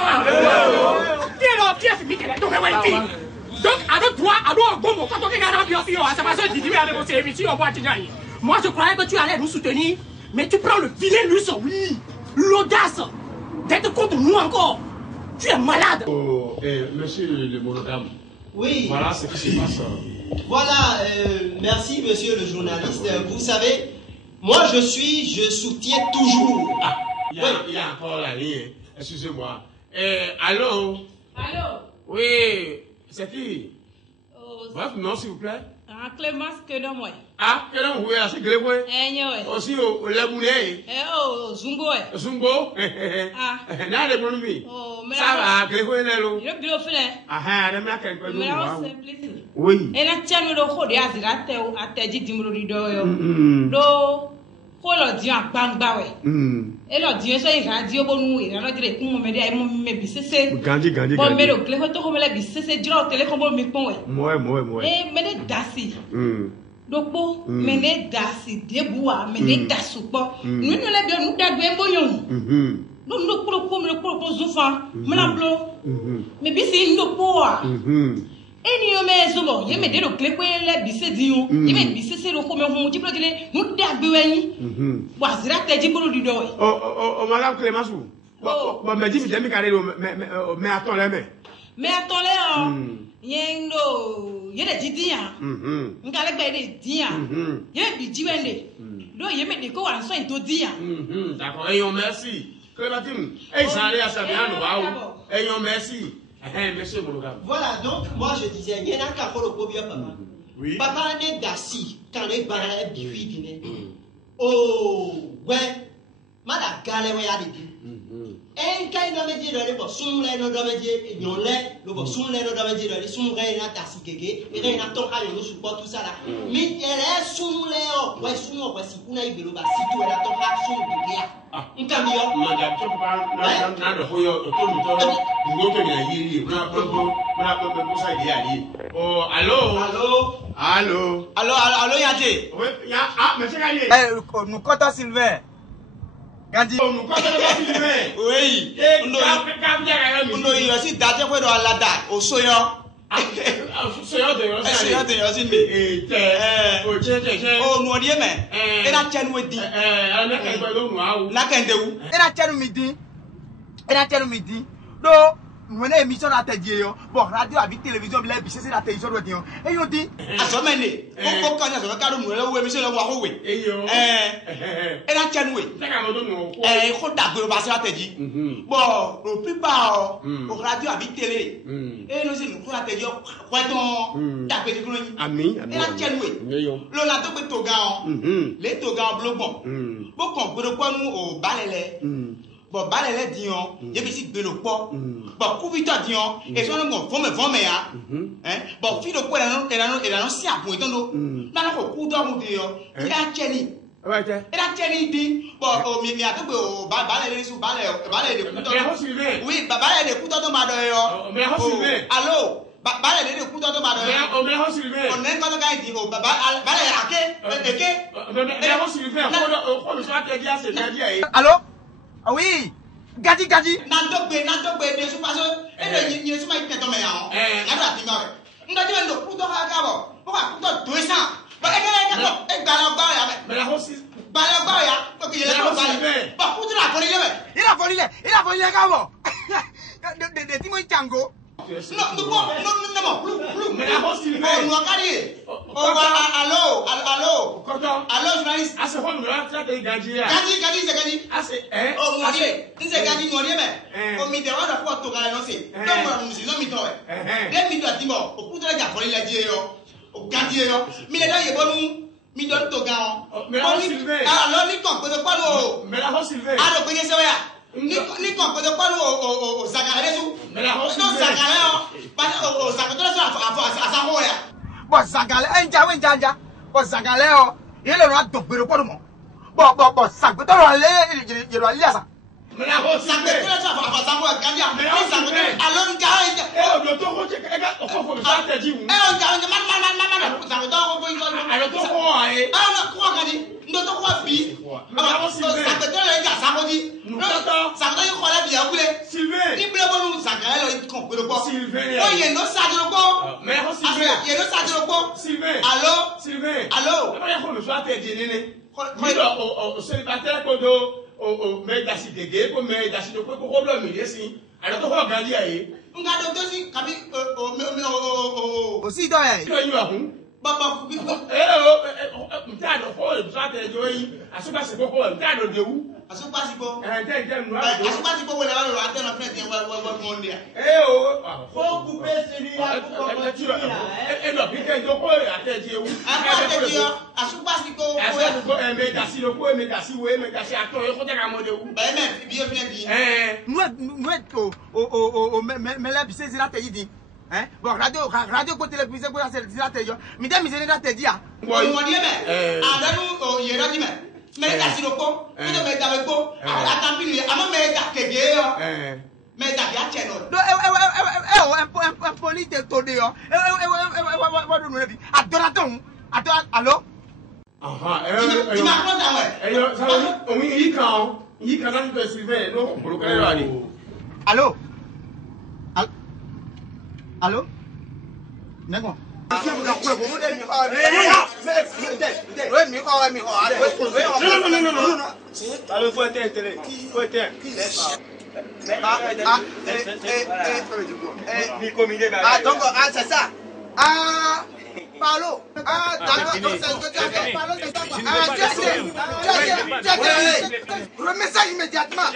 Si elle a fier, c'est Michael Sommer. Donc, avec toi, quand on regarde l'ambiance, ça va se dire avec vos émissions, on va te dire. Moi, je croyais que tu allais nous soutenir, mais tu prends le vilain luxe, oui, l'audace d'être contre nous encore. Tu es malade. Oh, monsieur le monogame. Oui. Voilà ce qui se passe. Voilà, merci monsieur le journaliste. Vous savez, moi je soutiens toujours. Ah, il y a encore la ligne. Excusez-moi. Allô? Allô? Oui, c'est qui? Votre nom s'il vous plaît? Clémence que non moi. Ah, que non oui, c'est que oui. Aussi au Lemouné. Zumbo. Zumbo? Ah. N'a les bonnes vies. Ça va, que vous êtes là. Le bureau fait. Ah, elle m'a quelque chose. Mais là, c'est simple. Oui. Et là, tiens, nous le rodé à Zirate ou à Teddy Dimurido. Do. Kolo di agbangba we. Et là, Dieu soit radio bon nous, et là, dire que mon média est mon bissé. Gandhi. Bon, mais le clé, quand on me l'a bissé, c'est dur au téléphone, bon, mais bon, moi. Et mais les dassi. Donc, bon, mais les dassi, des bois, mais les dassou, bon. Nous, nous l'avons bien, nous, d'agouer, bon, donc, nous, pour le enfants, me la blo. Mais bien, c'est une poire. Et ni yo me zobo ye me de lo kle ko le bise di yo ye me bise se lo ko me hu ti pro dile nu da gbe wen wa zira te ji bolo di do madame Clémence bon me dit mi carré mais attends là mais attends là yen do ye de di ya ngale gbe de di ya ye bi ji wende do ye me de ko wa so to di ya d'accord et on merci Clémentine et ça allait à ça bien nous et on merci. Monsieur Monogame. Voilà, donc moi je disais, il y a un cas pour le pauvre papa. Oui. Papa n'est d'assis quand les barres bifuident. Oh, ouais. Mada galère, ouais, à l'équipe. Et quand il a dit, il va soumler nos dommédiers, il y a le va soumler nos dommédiers, il soumler na tassi kéké, et il y a ton cas, il support tout ça là. Mais il est soumler, ouais, soumler, ouais, si vous n'avez pas si tu es là, ton cas, soumler. Un camion. Madame, tu peux pas le foyer, oh, allô, Yadé. Oui, monsieur Gagné. Nous comptons Sylvain. Gandhi. Nous comptons Sylvain. Oui. Nous y aussi daté pour la date au soya. Soya de Yosin. Oh, nous dit mais. Et la tienne où dit. La kende où. Et la tienne midi. Do nous avons émission à la télé. Bon, radio avec télévision, c'est la télévision. Et on dit. À ce moment-là, pourquoi on a ce cadre nous émission la Wahoo. Et la tienne où. Il faut d'abord passer à la télé. Bon, le plupart au radio avec télé. Et nous nous la télé. Quoi-on taper de colonie. Ami. Et la tienne où. Le lato que Togan. Les Togan blobon. Beaucoup de quoi nous au balai. Bon, balai dion, il y a ici de le port. Bon, couvita dion, et son nom, vome ya. Bon, fille de quoi elle a annoncé à point. Dans le coup d'homme, il y a Chenny. Et la tienne dit, bon, au milieu, au balai les sous balai de couteau. Oui, balai de couteau de madoyo. Allô, balai de couteau de madoyo. On est quand on dit, balai à Allô? Ah oui! Gadi! Nanto be, de sous passe, et le n'y est pas été tombé en. La pratique. On a dit, le couteau à cabo. Pourquoi couteau 200? Il a volé les gars. De Timo Tango. Allô, journaliste. Ah, c'est quoi le Gadi, c'est Gadi. Oh, mon Dieu. C'est Gadi, mon Dieu, mais. Au milieu de la porte, au annoncé. Non, nous sommes mis. Des minutes à Timor. Au bout de la gare, il a dit, au Gadi, mais là, il est bon. Mi donne ton gars. Alors, ni qu'on peut pas l'eau. Mais la roche Sylvain. Alors, vous connaissez rien. Ni qu'on peut pas l'eau au Zagaré. Mais la roche Sylvain. Non, Zagaré, pas au Zagaré, à sa roue. Bon, Zagaré, un dia. Bon, Zagaré, il est là, donc, mais le pas de moi. Bon, ça peut aller, il doit aller à ça. Mais la roche Sylvain. Ça peut pas sa roue, Gandia. Mais la roche Sylvain. Alors, on garde. Eh, le tour, on faut ça te dit. Eh, on garde, ça me donne un peu. Alors, tu crois, eh? Ah, on croit, Gadi. Nous te crois, bi. Alors, ça te donne un gars, ça me dit. Nous t'entends. Ça me donne un croix là, bien, vous voulez. Sylvain. Ni bleu, bon, ça gagne, il comprend le quoi. Sylvain. Oh, il y a nos sacs de quoi. Mais, Sylvain. Il y a nos sacs de quoi. Sylvain. Allô? Sylvain. Allô? Il y a quoi, le soir, t'es dit, néné. Au célibataire, au mec d'acide gay, au mec d'acide de quoi, pour problème, il est si. Alors, tu crois, Gadi, aïe. On garde aussi, Kabi, aussi, toi, Baba, mtado ko msate joyi asuka sipo ko mtado de wu asuka sipo asuka sipo wala wala ate na frente wa mondia faut couper celui-là et non piquer donc ate de wu asuka sipo me dasi le ko me dasi ato e ko te ka mo de wu ba me bien dit mais là c'est là te dit. Hein? Bon, radio côté le puissant, c'est la télévision. Mais des misères dans tes dias. Bon, on dit, mais, à nous, il y a dit, mais, t'as si le pot, tu te mets dans le pot, à tant pis, à ma mère, t'as que guère, mais t'as bien tiens, non. Un poli te tourné, adoraton, allô? Tu m'as pris ça, ouais. Oui, il quand tu te suivais, non, pour le aller. Allô? Allô? D'accord. Donc, c'est ça. Parlo. Remets ça immédiatement.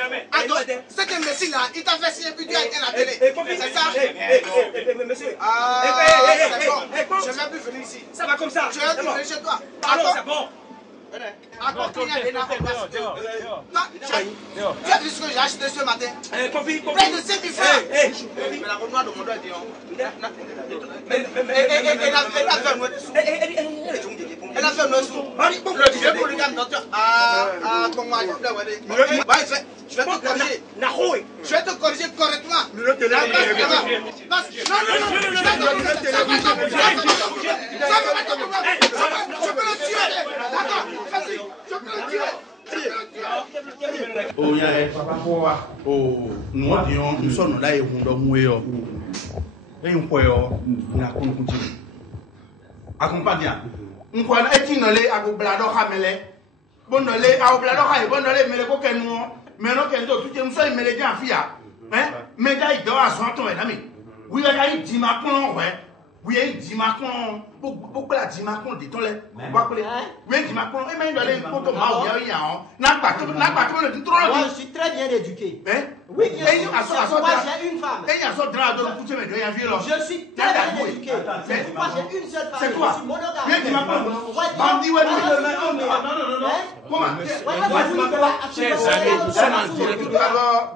Cet imbécile-là, il t'a fait signer plus à la télé. C'est ça? Monsieur. C'est bon. Je ne vais plus venir ici. Ça va comme ça. Je vais plus venir chez toi. Alors, c'est bon. Encore qu'il y a des informations. Tu as vu ce que j'ai acheté ce matin? Près de 5 000 francs. Mais la remois de mon doigt dit elle a fait nos sous. Le vieux polygame docteur. Comment je vais te corriger. Je vais te corriger correctement. Non, je peux le tuer. D'accord, vas-y, je peux le tuer. Oh, il y a nous disons, nous sommes là et nous et on peut na continue. Accompagne. On peut être nolé à blado hamele. Bon nolé à blado ha bon nolé mais le ko kenu. Mais non que tout nous sommes mêlés en fia. Hein? Mais dai do a son ton ami. Oui, il y a dit Macron ouais. Oui, il dit Macron beaucoup la dit Macron dit ton les. Oui, dit Macron et même d'aller pour ton ma oui ya. N'a pas tout le trop. Moi, je suis très bien éduqué. Hein? Oui, moi j'ai une femme. Et il y a son drap de coucher mais il y a je suis très bien éduqué. Moi j'ai une seule femme. C'est quoi? Je suis monogame. Oui, dis Macron. Bandi ouais. Non. Comment?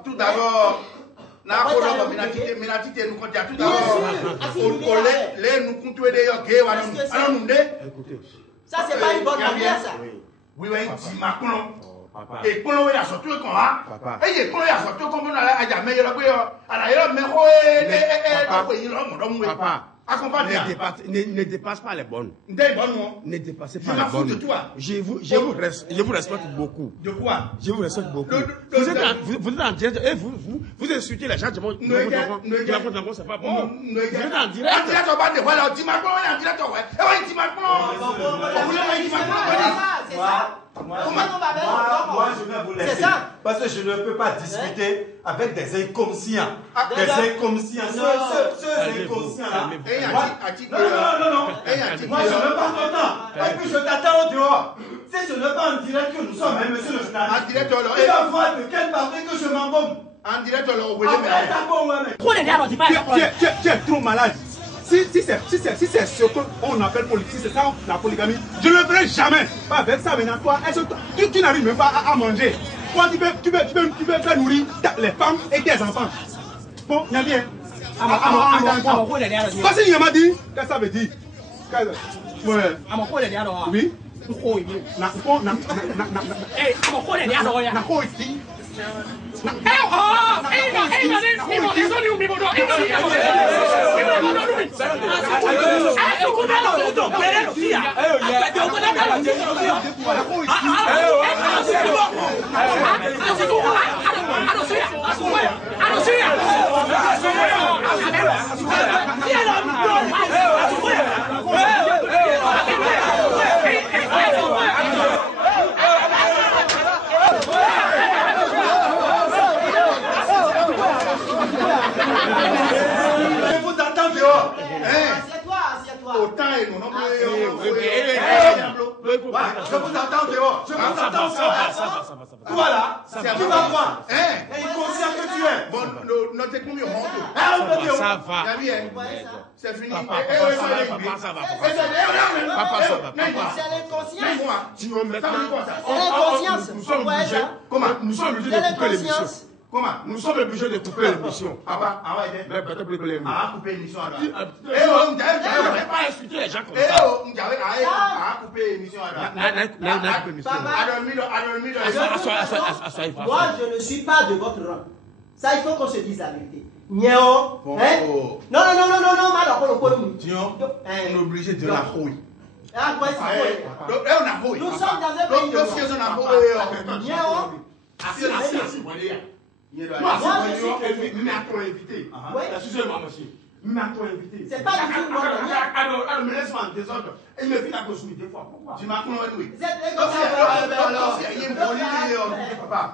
Tout d'abord, na kolo minatite nous compte tout d'abord. Les nous compte des yoke wa nous. Ça c'est pas une bonne manière ça. Oui, oui, dis ma clon. Et clon, il a sorti le combat. Et il a sorti le combat à jamais. Il a pris à la mais papa, ne dépasse pas les bonnes. Ne dépassez pas les bonnes. Je vous respecte beaucoup. De quoi? Je vous respecte beaucoup. Vous êtes en direct et vous insultez les gens de mon c'est pas bon. Vous êtes en direct. En direct, on va te voir là. Dis-moi comment on est en direct. C'est ça. Moi, je vais vous laisser. Parce que je ne peux pas discuter avec des inconscients. Des inconscients. Ceux inconscients-là. Non. Moi, je ne parle pas temps. Et puis, je t'attends au dehors. Si ce n'est pas en direct que nous sommes, hein, monsieur le journaliste. En direct, il va voir de quelle partie que je m'embaume. En direct, tu es trop malade. Si c'est ce qu'on appelle politique, c'est ça la polygamie, je ne le ferai jamais. Pas avec ça maintenant. Toi, tu n'arrives même pas à manger. Toi, tu peux faire nourrir les femmes et tes enfants. Bon, il y a bien. Parce qu'il m'a dit, qu'est-ce que ça veut dire? Oui. Je vous attends dehors. Assieds-toi. Autant et non. Je vous attends dehors. Je vous attends dehors. Voilà. Tu vas voir. Inconscient que tu es. Bon, notez combien on monte. Ça va. C'est fini. Papa, ça va. C'est l'inconscience. Nous sommes obligés de couper l'émission. Comment? Nous sommes obligés de couper l'émission. Papa, mais peut-être couper l'émission. Couper l'émission. On ne pas insulter les gens comme ça. Couper l'émission. Moi, je ne suis pas de votre rang. Ça, il faut qu'on se dise la vérité. Non, on est obligé de la rouille. Nous sommes dans un pays de c'est pas du tout moi. Me laisse en désordre. Il me fait la gauche deux fois. Pourquoi? Tu m'as connu.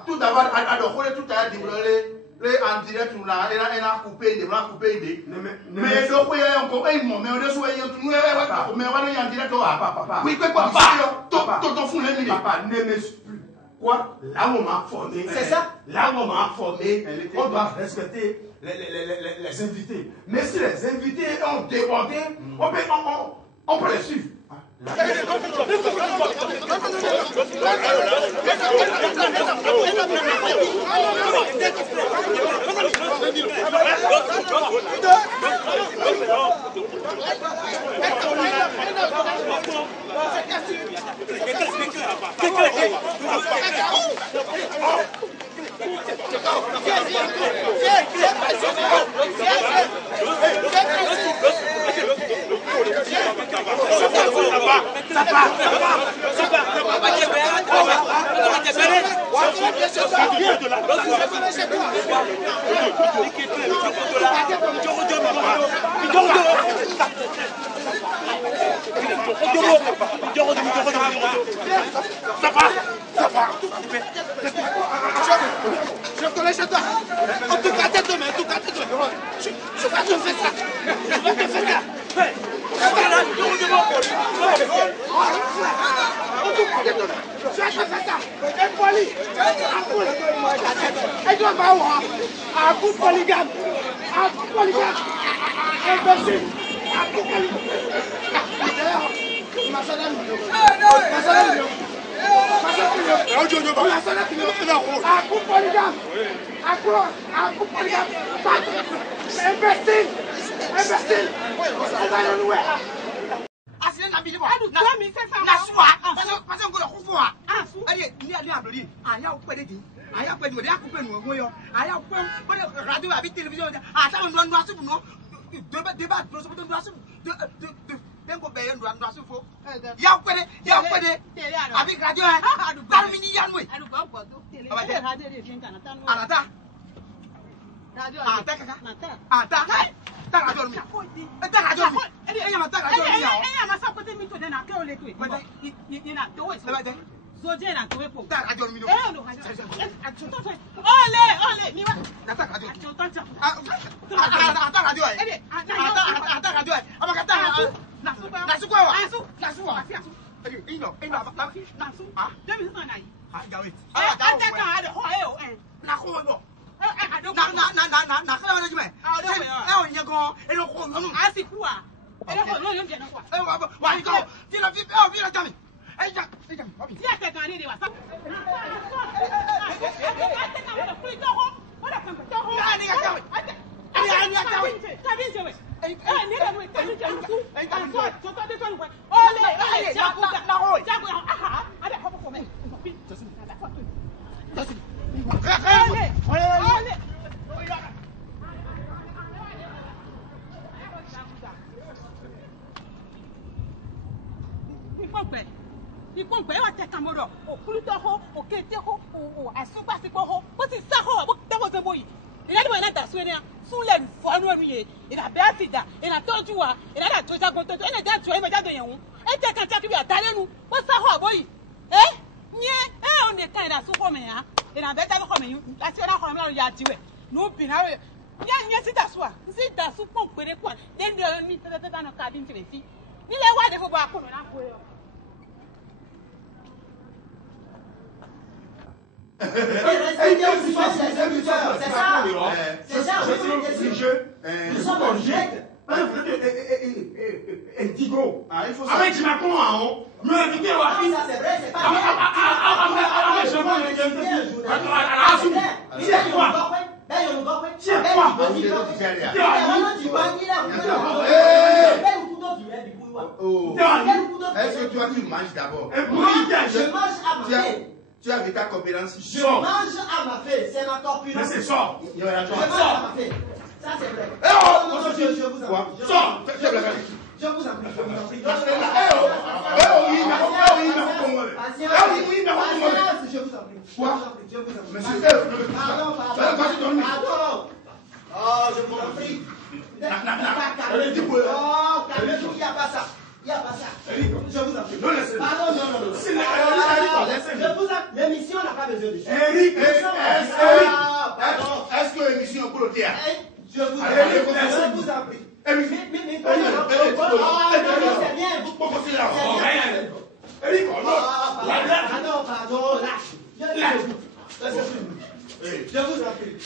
Tout d'abord, tout à l'heure, en direct, on a coupé, on a coupé. Mais donc, il y a encore un moment, mais on est sur mais on est en direct. Oui, papa, papa, ne m'explique plus. Quoi? Là où on m'a formé. C'est ça? Là où on m'a formé, on doit respecter les invités. Mais si les invités ont débordé, on peut les suivre. Je connais chez toi. En tout cas, tête de main, je vais te faire ça. Je vais te faire ça. Elle doit pas avoir un coup polygame. Un coup polygame. Imbécile. Un coup polygame. asile na bili bo. Na mi se sa. Na suwa. Parce que ko fo wa. Allez, ni ali abli. Aya o pede di. Aya pede mo de akupe nu ogun yo. Aya ko radio abi télévision. Ata on do asu no. Débat pro so do asu. Dengo be ndo asu fo. Ya pede. Abi radio ha. Termini yan mo. Adu ba ko do. Tele radio de fin kana tan. Anata. Radio ata kaka. Ata. Ta radio mi. Ta radio mi. Eya ma ta radio mi ya. Eya ma sa ko te mi to de na ke o le to e. Ni na to e. Zoje na to e po. Ta radio mi no. No. Ole, mi wa. Ta radio. Ta radio e. Ta radio e. Abakata. Nasu kwa wa. Nasu wa. Ino. Nasu. Ah. Demi sa na yi. Ah, ya wait. Ata ka ade ho e o. Na ko bo. Na kala wala jume. O nye go, e lo ko no. Asiku a. E lo ko no yo je na kwa. Wa ni ko. Ti la vi la tami. E ja. Ti ate kan ni de wa sa. Ìpọ̀npẹ́ wà tẹ̀ka mọ́rọ̀ òkúrútọ́ hó òkété hó àsúgbàsípọ̀ hó ó ti sá hó àbó tẹ́wọ́ sẹ́wọ́ yìí ìyá ni wọ́n náà dàsú ẹni súnlẹ̀ fọ́nú ẹ̀mí yẹ ìdá bẹ́ẹ̀ sì dà ìdá tọ́jú wa ìdá dà tó jagun tó ẹnì dá tó ẹ̀mí jáde yẹn hùn ẹ̀ tẹ̀ kàn jáde bí àtàlẹ́nu ó sá hó àbó yìí ẹ̀ nyẹ́ ẹ̀ ọ̀ nìkan ìdá sún kọ́ mẹ́yà ìdá bẹ́ẹ̀ jáde kọ́ mẹ́yìn láti ẹ̀dá kọ́ mẹ́yà yà tiwẹ̀ nù bìnnà rẹ̀ nyẹ́ sí dàsú à sí dàsú pọ̀ péré pọ̀ déndé ọ̀ ní tẹ́tẹ́tẹ́ náà káàdì ń tẹ̀lé sí nílẹ̀ wádìí fún bọ́ àkùnrin náà kó yọ. C'est ça, nous sommes obligés. Indigo. Il faut ça. Avec Macron, nous invitons à ça, c'est vrai, c'est pas est-ce que toi tu manges d'abord? Je mange à ma faim. Tu as vu ta compétence? Je mange à ma faim, c'est ma corpulence. Mais c'est ça. Je mange à ma faim. Ça c'est vrai. Je vous en prie. Je vous en prie. Oh, je vous en prie. Calmez-vous, il n'y a pas ça. Il n'y a pas ça. Je vous en prie. Pardon, non. L'émission n'a pas besoin de ça. Eric, est-ce que l'émission est pour le théâtre? Je vous en prie. Mais pardon, lâche. Je vous en prie.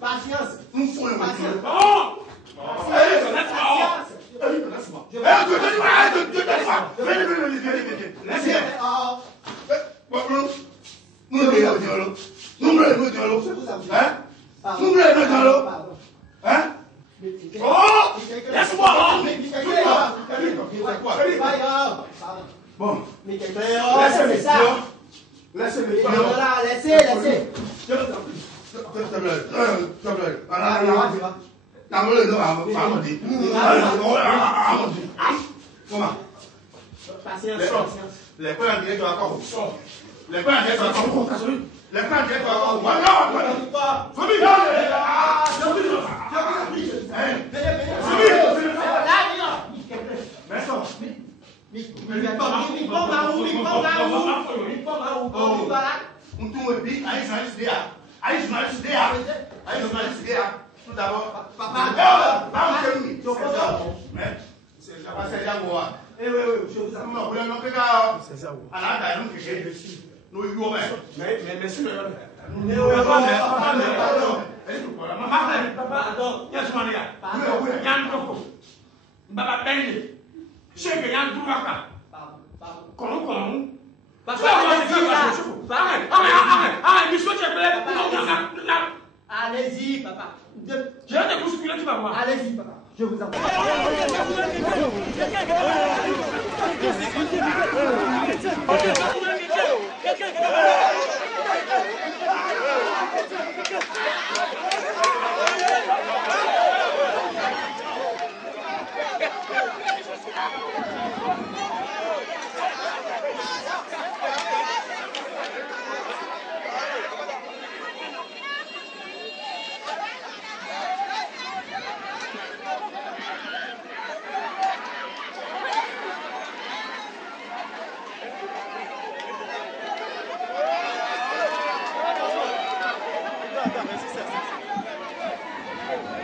Patience. Nous ferons bon, laissez-le. Laissez. Je vous en prie. Les points en direct de la Corbe. Les points en direct de la Corbe. Les points en direct de la Corbe. Tout d'abord, papa, c'est ça. Oui, je vous en prie. C'est ça. Allez-y, papa. Je vais te bousculer, tu vas voir. Allez-y, papa. Je vous en prie.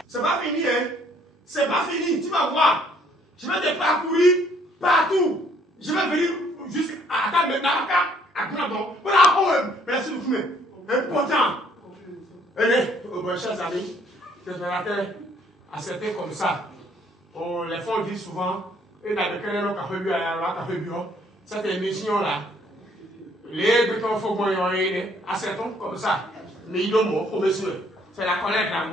C'est pas fini, hein? C'est pas fini, tu vas voir. Je vais te parcourir partout. Je vais venir jusqu'à ta maintenant, à Grandon. Voilà, merci beaucoup. Important. Allez, mes chers amis, je vais accepter comme ça. Les fonds disent souvent, et dans le cette émission-là, les bétons faut qu'on y acceptons comme ça. Mais il y a c'est la colère là,